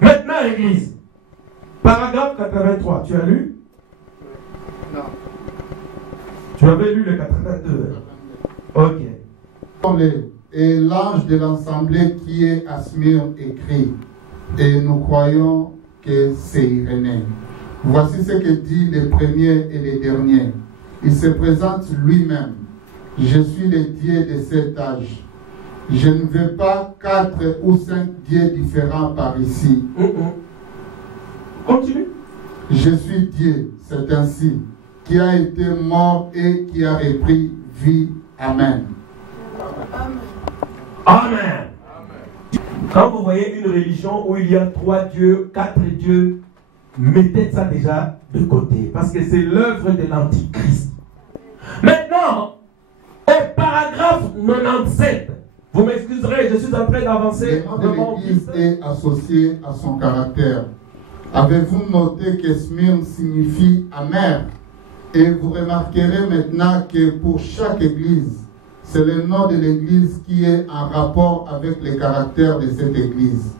Maintenant, Église, paragraphe 83, tu as lu? Non. Tu avais lu le 82. Ok. Et l'ange de l'assemblée qui est à Smyrne écrit, et nous croyons que c'est Irénée. Voici ce que dit le premier et le dernier. Il se présente lui-même. Je suis le Dieu de cet âge. Je ne veux pas 4 ou 5 dieux différents par ici. Continue. Je suis Dieu, c'est ainsi, qui a été mort et qui a repris vie. Amen. Amen. Quand vous voyez une religion où il y a 3 dieux, 4 dieux, mettez ça déjà de côté, parce que c'est l'œuvre de l'Antichrist. Maintenant, au paragraphe 97, vous m'excuserez, je suis en train d'avancer. L'Église est associée à son caractère. Avez-vous noté que Smyrne signifie amer? Et vous remarquerez maintenant que pour chaque église, c'est le nom de l'église qui est en rapport avec le caractère de cette église.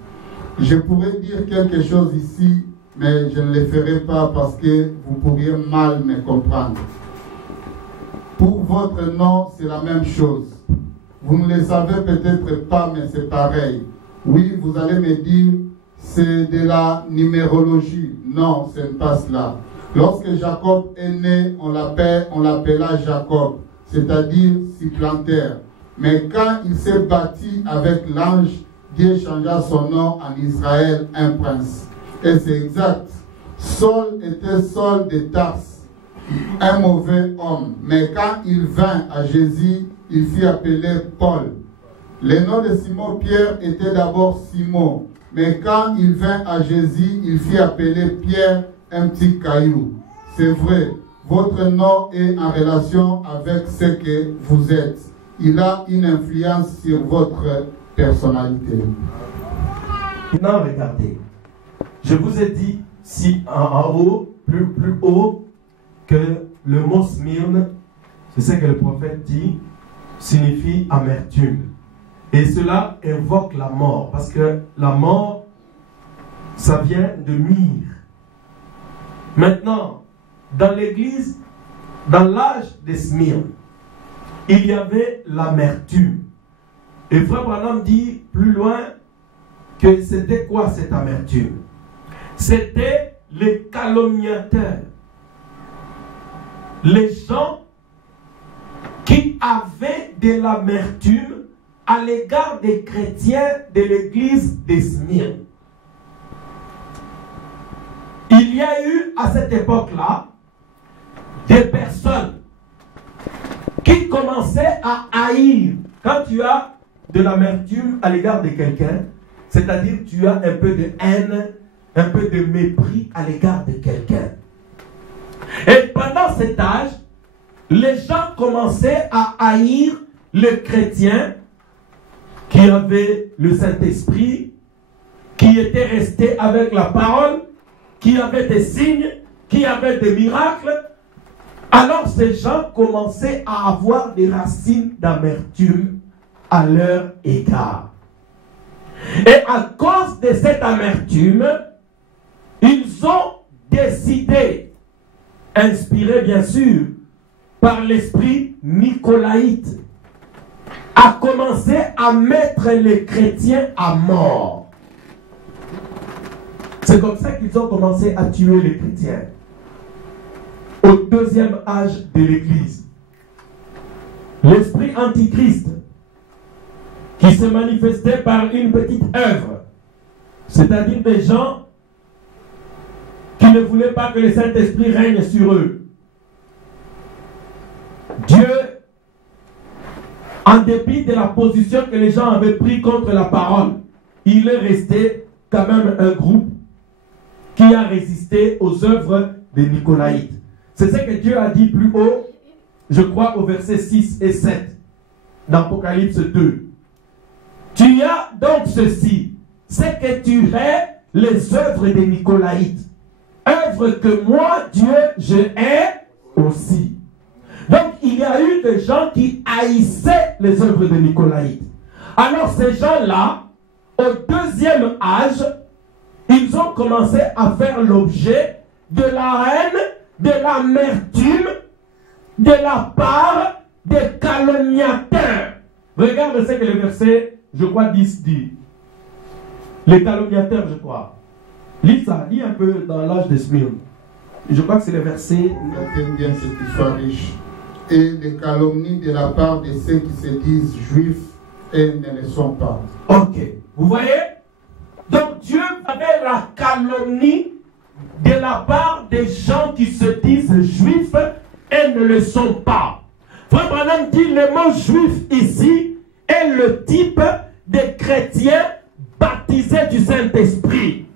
Je pourrais dire quelque chose ici, mais je ne le ferai pas parce que vous pourriez mal me comprendre. Pour votre nom, c'est la même chose. Vous ne le savez peut-être pas, mais c'est pareil. Oui, vous allez me dire, c'est de la numérologie. Non, ce n'est pas cela. Lorsque Jacob est né, on l'appela Jacob, c'est-à-dire supplantaire. Mais quand il s'est bâti avec l'ange, Dieu changea son nom en Israël, un prince. Et c'est exact. Saul était Saul de Tarse, un mauvais homme. Mais quand il vint à Jésus, il fut appelé Paul. Le nom de Simon-Pierre était d'abord Simon. Mais quand il vint à Jésus, il fut appelé Pierre, un petit caillou. C'est vrai, votre nom est en relation avec ce que vous êtes. Il a une influence sur votre personnalité. Maintenant, regardez. Je vous ai dit, si en haut, plus haut, que le mot Smyrne, c'est ce que le prophète dit, signifie amertume. Et cela invoque la mort, parce que la mort, ça vient de myrrhe. Maintenant, dans l'église, dans l'âge de Smyrne, il y avait l'amertume. Et Frère Branham dit plus loin que c'était quoi cette amertume? C'était les calomniateurs. Les gens qui avaient de l'amertume à l'égard des chrétiens de l'église de Smyrne. Il y a eu à cette époque-là des personnes qui commençaient à haïr. Quand tu as de l'amertume à l'égard de quelqu'un, c'est-à-dire tu as un peu de haine, un peu de mépris à l'égard de quelqu'un. Et pendant cet âge, les gens commençaient à haïr les chrétiens qui avaient le Saint-Esprit, qui étaient restés avec la parole, qui avaient des signes, qui avaient des miracles. Alors ces gens commençaient à avoir des racines d'amertume à leur égard. Et à cause de cette amertume, ils ont décidé, inspirés bien sûr par l'esprit nicolaïte, à commencer à mettre les chrétiens à mort. C'est comme ça qu'ils ont commencé à tuer les chrétiens. Au deuxième âge de l'Église, l'esprit antichrist qui se manifestait par une petite œuvre, c'est-à-dire des gens qui ne voulaient pas que le Saint-Esprit règne sur eux. Dieu, en dépit de la position que les gens avaient prise contre la parole, il est resté quand même un groupe qui a résisté aux œuvres des Nicolaïtes. C'est ce que Dieu a dit plus haut, je crois au verset 6 et 7, d'Apocalypse 2. Tu as donc ceci, c'est que tu hais les œuvres des Nicolaïtes, œuvres que moi, Dieu, je hais aussi. Donc il y a eu des gens qui haïssaient les œuvres des Nicolaïtes. Alors ces gens-là, au deuxième âge, ils ont commencé à faire l'objet de la haine, de l'amertume, de la part des calomniateurs. Regarde ce que le verset, je crois, 10 dit. Les calomniateurs, je crois. Lis ça, lis un peu dans l'âge de Smyrne. Je crois que c'est le verset. J'aime bien ceux qui soient riches. Et des calomnies de la part de ceux qui se disent juifs et ne le sont pas. Ok. Vous voyez? Donc Dieu avait la calomnie de la part des gens qui se disent juifs et ne le sont pas. Frère Branham dit le mot juif ici est le type des chrétiens baptisés du Saint-Esprit.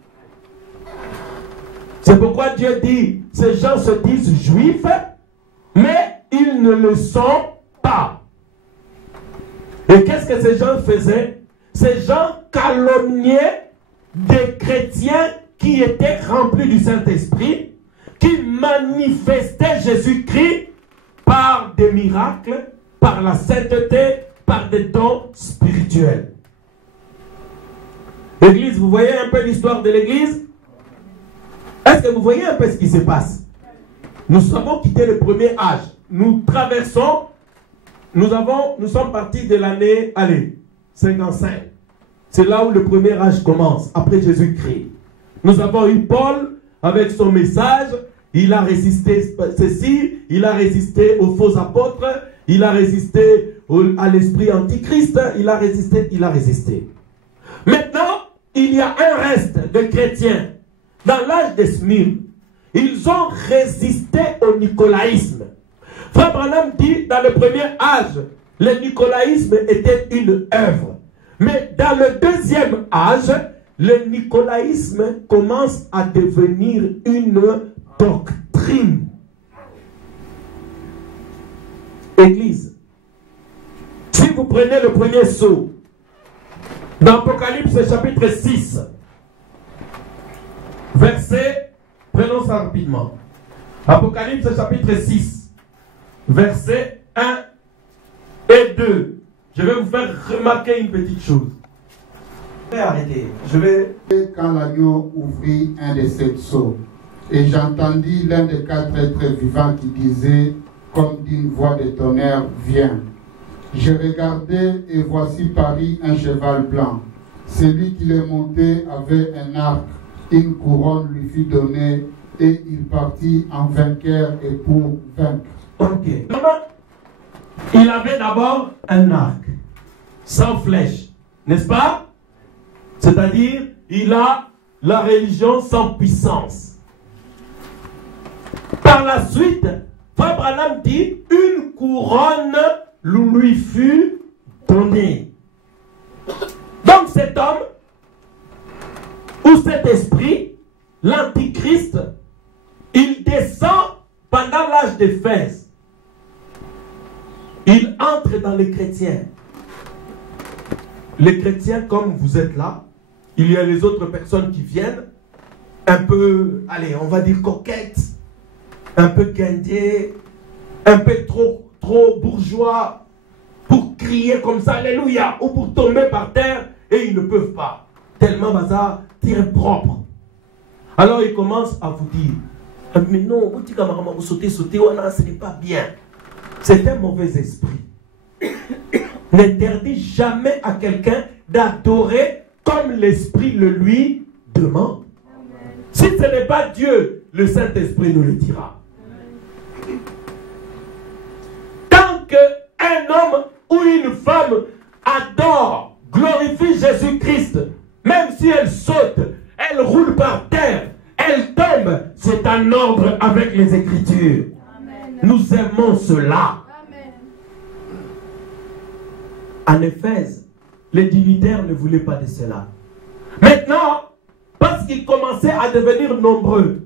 C'est pourquoi Dieu dit, ces gens se disent juifs, mais ils ne le sont pas. Et qu'est-ce que ces gens faisaient? Ces gens calomniaient des chrétiens qui étaient remplis du Saint-Esprit, qui manifestaient Jésus-Christ par des miracles, par la sainteté, par des dons spirituels. L'Église, vous voyez un peu l'histoire de l'Église? Est-ce que vous voyez un peu ce qui se passe? Nous avons quitté le premier âge. Nous traversons, nous sommes partis de l'année, 55. C'est là où le premier âge commence, après Jésus-Christ. Nous avons eu Paul avec son message. Il a résisté ceci, il a résisté aux faux apôtres, il a résisté à l'esprit antichrist, il a résisté. Maintenant, il y a un reste de chrétiens dans l'âge de Smyrne. Ils ont résisté au nicolaïsme. Frère Branham dit, dans le premier âge, le nicolaïsme était une œuvre. Mais dans le deuxième âge, le nicolaïsme commence à devenir une doctrine. Église, si vous prenez le premier sceau, dans Apocalypse chapitre 6, verset, prenons ça rapidement. Apocalypse chapitre 6, verset 1 et 2. Je vais vous faire remarquer une petite chose. Je vais arrêter. Quand l'agneau ouvrit un de ces sceaux, et j'entendis l'un des quatre êtres vivants qui disait, comme d'une voix de tonnerre, viens. Je regardai et voici parut un cheval blanc. Celui qui le montait avait un arc, une couronne lui fut donnée et il partit en vainqueur et pour vaincre. Ok. Il avait d'abord un arc, sans flèche, n'est-ce pas? C'est-à-dire, il a la religion sans puissance. Par la suite, Frère Branham dit, une couronne lui fut donnée. Donc cet homme, ou cet esprit, l'antichrist, il descend pendant l'âge d'Éphèse. il entre dans les chrétiens. Les chrétiens, comme vous êtes là, il y a les autres personnes qui viennent, un peu, allez, on va dire coquettes, un peu guindées, un peu trop bourgeois, pour crier comme ça, alléluia, ou pour tomber par terre, et ils ne peuvent pas. Tellement bazar, tiré propre. Alors ils commencent à vous dire, mais non, vous dites vous sautez, ce n'est pas bien. C'est un mauvais esprit. N'interdit jamais à quelqu'un d'adorer comme l'esprit le lui demande. Si ce n'est pas Dieu, le Saint-Esprit nous le dira. Tant qu'un homme ou une femme adore, glorifie Jésus-Christ, même si elle saute, elle roule par terre, elle tombe, c'est un ordre avec les Écritures. Amen. Nous aimons cela. Amen. En Éphèse, les dignitaires ne voulaient pas de cela. Maintenant, parce qu'ils commençaient à devenir nombreux,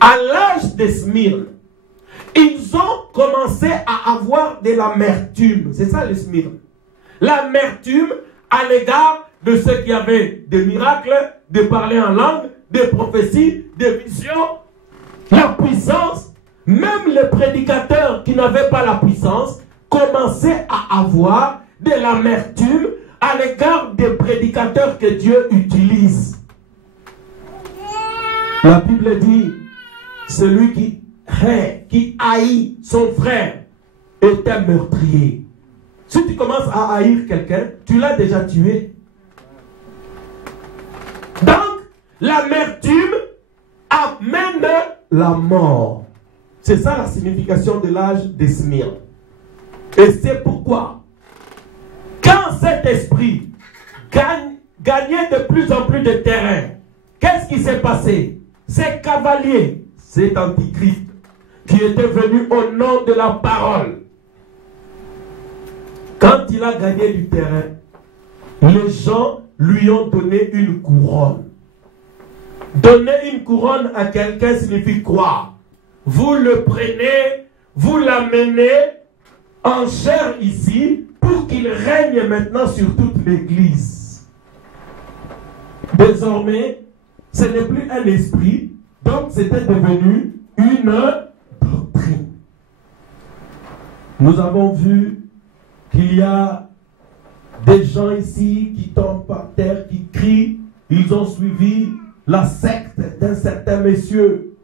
à l'âge de Smyrne, ils ont commencé à avoir de l'amertume. C'est ça le Smyrne. L'amertume à l'égard de ceux qui avaient des miracles, de parler en langue, des prophéties, des visions, la puissance. Même les prédicateurs qui n'avaient pas la puissance commençaient à avoir de l'amertume à l'égard des prédicateurs que Dieu utilise. La Bible dit, celui qui haït son frère est un meurtrier. Si tu commences à haïr quelqu'un, tu l'as déjà tué. Donc, l'amertume amène la mort. C'est ça la signification de l'âge de Smyrne. Et c'est pourquoi, quand cet esprit gagnait de plus en plus de terrain, qu'est-ce qui s'est passé? Ces cavaliers, cet antichrist, qui était venu au nom de la parole, quand il a gagné du terrain, les gens lui ont donné une couronne. Donner une couronne à quelqu'un signifie quoi? Vous le prenez, vous l'amenez en chair ici pour qu'il règne maintenant sur toute l'Église. Désormais, ce n'est plus un esprit, donc c'était devenu une doctrine. Nous avons vu qu'il y a des gens ici qui tombent par terre, qui crient. Ils ont suivi la secte d'un certain monsieur.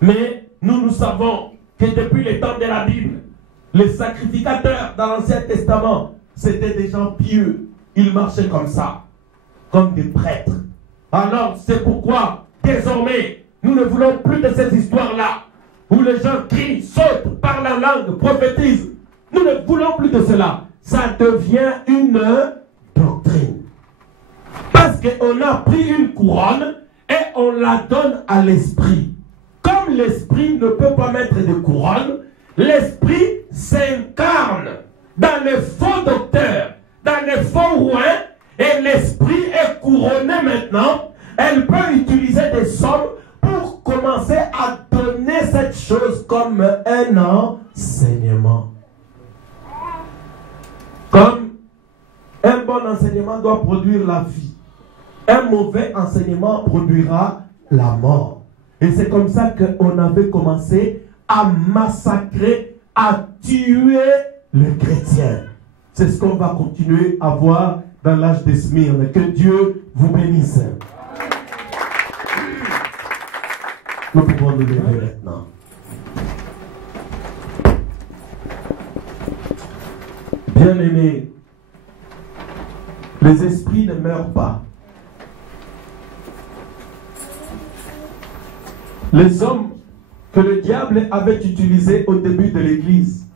Mais nous savons que depuis les temps de la Bible, les sacrificateurs dans l'Ancien Testament, c'était des gens pieux. Ils marchaient comme ça, comme des prêtres. Alors c'est pourquoi, désormais, nous ne voulons plus de ces histoires-là, où les gens crient, sautent, parlent la langue, prophétisent. Nous ne voulons plus de cela. Ça devient une doctrine. Parce qu'on a pris une couronne et on la donne à l'esprit. Comme l'esprit ne peut pas mettre de couronne, l'esprit s'incarne dans les faux docteurs, dans les faux rois, et l'esprit est couronné maintenant. Elle peut utiliser des sommes pour commencer à donner cette chose comme un enseignement. Comme un bon enseignement doit produire la vie, un mauvais enseignement produira la mort. Et c'est comme ça qu'on avait commencé à massacrer, à tuer les chrétiens. C'est ce qu'on va continuer à voir dans l'âge de Smyrne. Que Dieu vous bénisse. Nous pouvons nous lever maintenant. Bien-aimés, les esprits ne meurent pas. Les hommes que le diable avait utilisés au début de l'Église,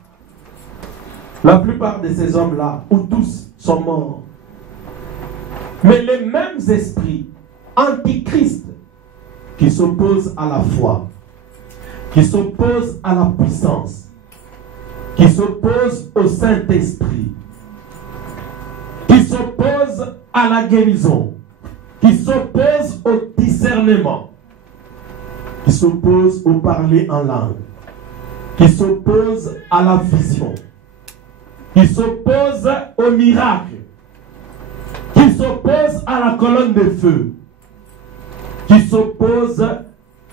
la plupart de ces hommes-là, ou tous, sont morts. Mais les mêmes esprits antichristes qui s'opposent à la foi, qui s'opposent à la puissance, qui s'opposent au Saint-Esprit, qui s'opposent à la guérison, qui s'opposent au discernement, qui s'opposent au parler en langue, qui s'oppose à la vision, qui s'oppose au miracle, qui s'oppose à la colonne de feu, qui s'oppose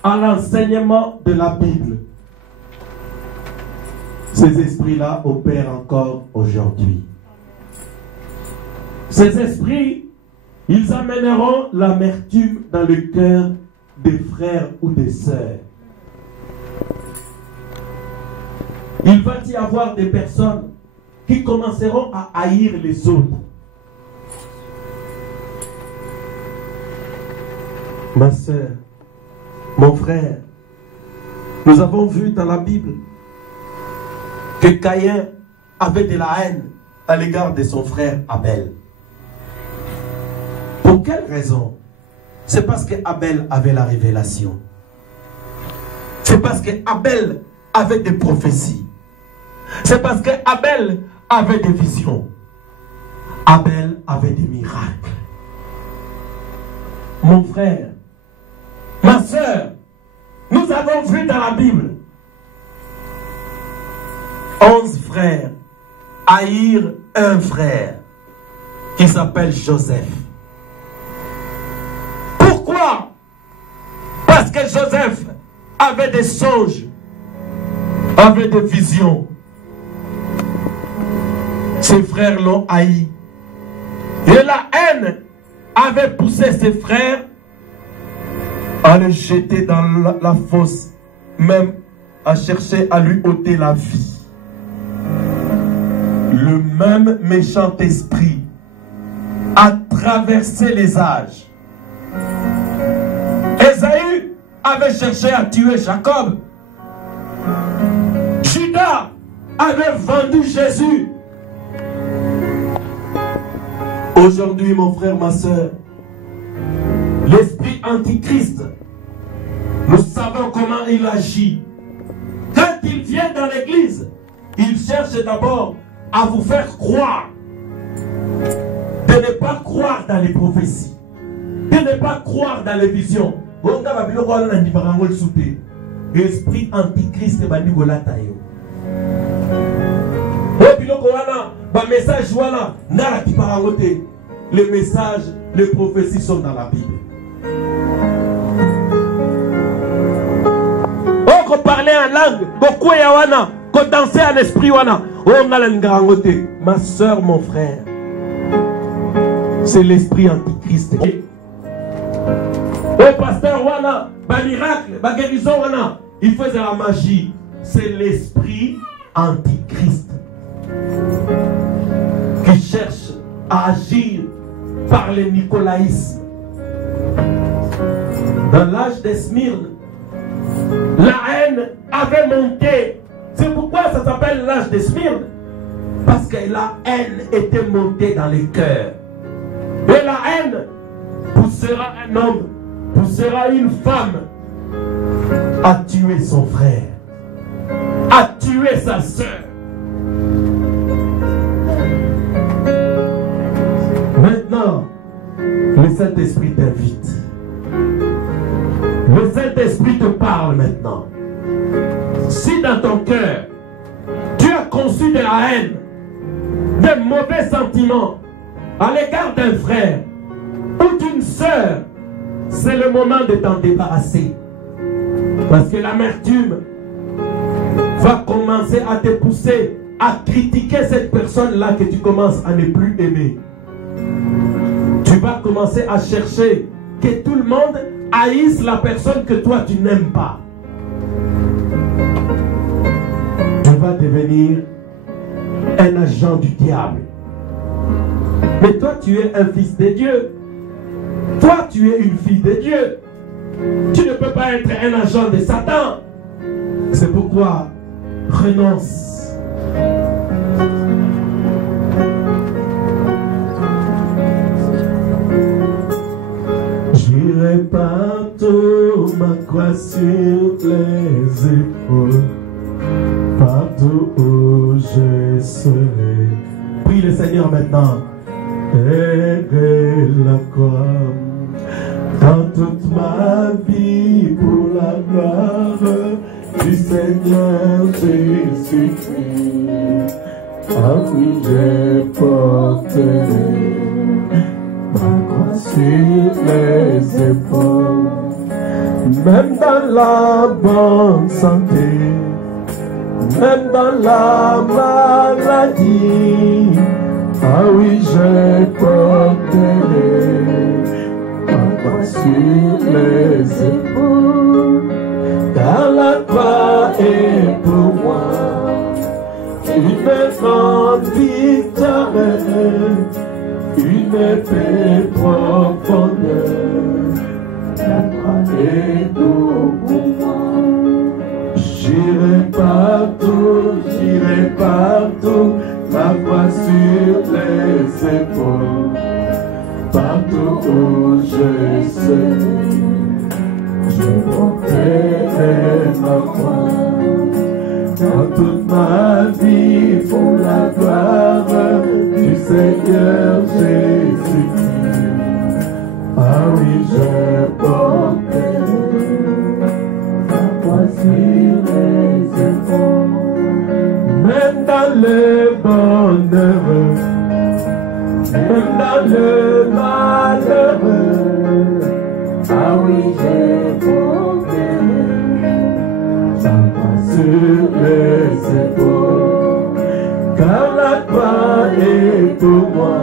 à l'enseignement de la Bible. Ces esprits-là opèrent encore aujourd'hui. Ces esprits, ils amèneront l'amertume dans le cœur des frères ou des sœurs. Il va y avoir des personnes qui commenceront à haïr les autres. Ma sœur, mon frère, nous avons vu dans la Bible que Caïn avait de la haine à l'égard de son frère Abel. Pour quelle raison? C'est parce que Abel avait la révélation. C'est parce que Abel avait des prophéties. C'est parce que Abel avait des visions. Abel avait des miracles. Mon frère, ma soeur, nous avons vu dans la Bible 11 frères haïr un frère qui s'appelle Joseph. Pourquoi? Parce que Joseph avait des songes, avait des visions. Ses frères l'ont haï. Et la haine avait poussé ses frères à le jeter dans la fosse, même à chercher à lui ôter la vie. Le même méchant esprit a traversé les âges. Ésaü avait cherché à tuer Jacob. Judas avait vendu Jésus. Aujourd'hui, mon frère, ma soeur, l'esprit antichrist, nous savons comment il agit. Quand il vient dans l'église, il cherche d'abord à vous faire croire, de ne pas croire dans les prophéties, de ne pas croire dans les visions. L'esprit antichrist va nous relatailler. Les messages, les prophéties sont dans la Bible. On peut parler en langue, on peut danser en esprit. Ma soeur, mon frère, c'est l'esprit antichrist. Au pasteur wana, ba miracle, ba guérison wana, il faisait la magie. C'est l'esprit antichrist qui cherche à agir par le nicolaïsme. Dans l'âge de Smyrne, la haine avait monté. C'est pourquoi ça s'appelle l'âge de Smyrne. Parce que la haine était montée dans les cœurs. Et la haine poussera un homme, poussera une femme à tuer son frère, à tuer sa soeur. Maintenant, le Saint-Esprit t'invite. Le Saint-Esprit te parle maintenant. Si dans ton cœur, tu as conçu de la haine, de mauvais sentiments à l'égard d'un frère ou d'une sœur, c'est le moment de t'en débarrasser. Parce que l'amertume va commencer à te pousser à critiquer cette personne-là que tu commences à ne plus aimer. Tu vas commencer à chercher que tout le monde haïsse la personne que toi tu n'aimes pas. Tu vas devenir un agent du diable. Mais toi tu es un fils de Dieu. Toi tu es une fille de Dieu. Tu ne peux pas être un agent de Satan. C'est pourquoi renonce. J'irai partout ma croix sur les épaules, partout où je serai. Prie le Seigneur maintenant. Errer la croix dans toute ma vie pour la gloire du du Seigneur Jésus-Christ. Ah oui, je porterai ma croix sur les épaules, même dans la bonne santé, même dans la maladie. Ah oui, je porterai ma croix sur les épaules, car la croix est pour moi une grande victoire, une épée profonde. La croix est pour moi. J'irai partout, la croix sur les épaules, partout où je serai, je porterai ma croix. Dans toute ma vie, pour la gloire du Seigneur Jésus-Christ. Ah oui, je porterai ma croix sur les épaules, même dans le bonheur, même dans le malheur. Ah oui, je porterai sur les épaules, car la croix est pour moi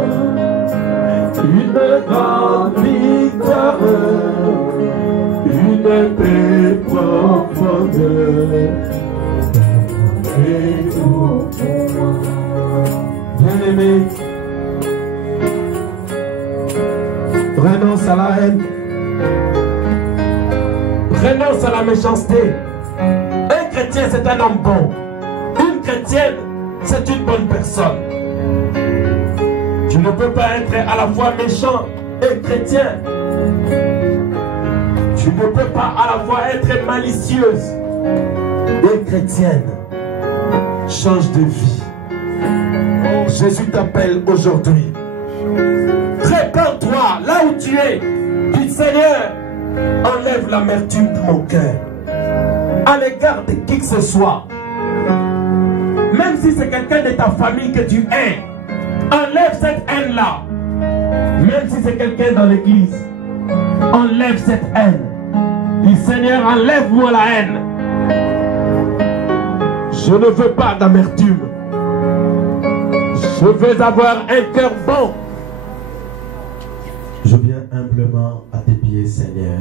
une grande victoire, une épée profonde. Et pour moi, bien-aimé, renonce à la haine, renonce à la méchanceté. Un chrétien, c'est un homme bon. Une chrétienne, c'est une bonne personne. Tu ne peux pas être à la fois méchant et chrétien. Tu ne peux pas à la fois être malicieuse et chrétienne. Change de vie. Jésus t'appelle aujourd'hui. Répands-toi là où tu es. Dis Seigneur, enlève l'amertume de mon cœur à l'égard de qui que ce soit. Même si c'est quelqu'un de ta famille que tu hais, enlève cette haine-là. Même si c'est quelqu'un dans l'église, enlève cette haine. Dis Seigneur, enlève-moi la haine. Je ne veux pas d'amertume. Je veux avoir un cœur bon. Je viens humblement à tes pieds, Seigneur.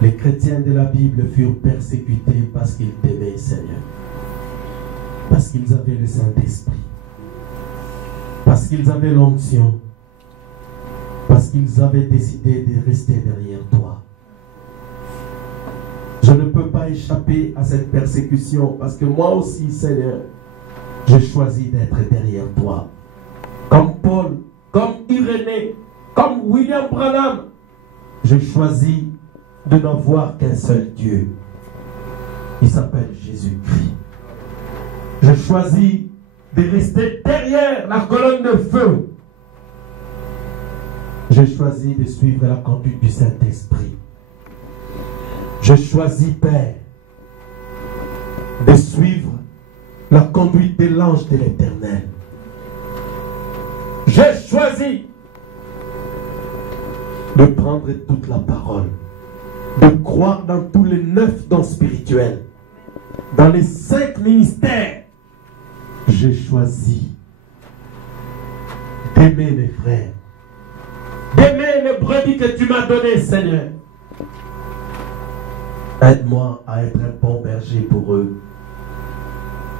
Les chrétiens de la Bible furent persécutés parce qu'ils t'aimaient, Seigneur. Parce qu'ils avaient le Saint-Esprit. Parce qu'ils avaient l'onction. Parce qu'ils avaient décidé de rester derrière toi. Je ne peux pas échapper à cette persécution parce que moi aussi, Seigneur, j'ai choisi d'être derrière toi. Comme Paul, comme Irénée, comme William Branham, j'ai choisi de n'avoir qu'un seul Dieu. Il s'appelle Jésus-Christ. J'ai choisi de rester derrière la colonne de feu. J'ai choisi de suivre la conduite du Saint-Esprit. J'ai choisi, Père, de suivre la conduite de l'ange de l'Éternel. J'ai choisi de prendre toute la parole, de croire dans tous les 9 dons spirituels, dans les 5 ministères. J'ai choisi d'aimer mes frères, d'aimer les brebis que tu m'as données, Seigneur. Aide-moi à être un bon berger pour eux.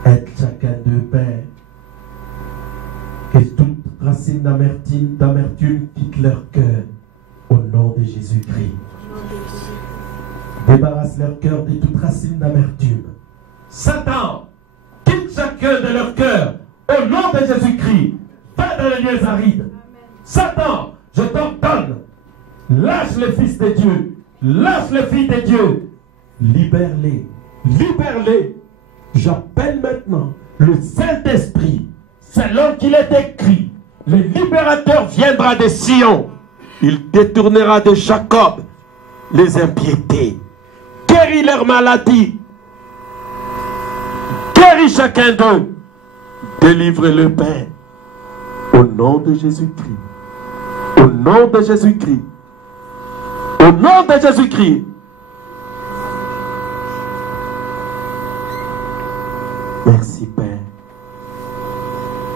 Aide chacun d'eux, Père. Que toute racine d'amertume quitte leur cœur au nom de Jésus-Christ. Débarrasse leur cœur de toute racine d'amertume. Satan, quitte chacun de leur cœur au nom de Jésus-Christ. Va dans les lieux arides. Satan, je t'ordonne, lâche le Fils de Dieu, lâche le Fils de Dieu. Libère-les, libère-les. J'appelle maintenant le Saint-Esprit, selon qu'il est écrit. Le libérateur viendra de Sion. Il détournera de Jacob les impiétés. Guéris leurs maladies. Guéris chacun d'eux. Délivre le Père. Au nom de Jésus-Christ. Au nom de Jésus-Christ. Au nom de Jésus-Christ. Merci Père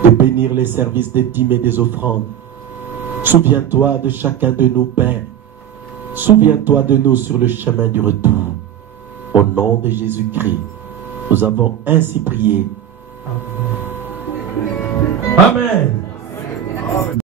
de bénir les services des dîmes et des offrandes. Souviens-toi de chacun de nous, Père. Souviens-toi de nous sur le chemin du retour. Au nom de Jésus-Christ, nous avons ainsi prié. Amen. Amen.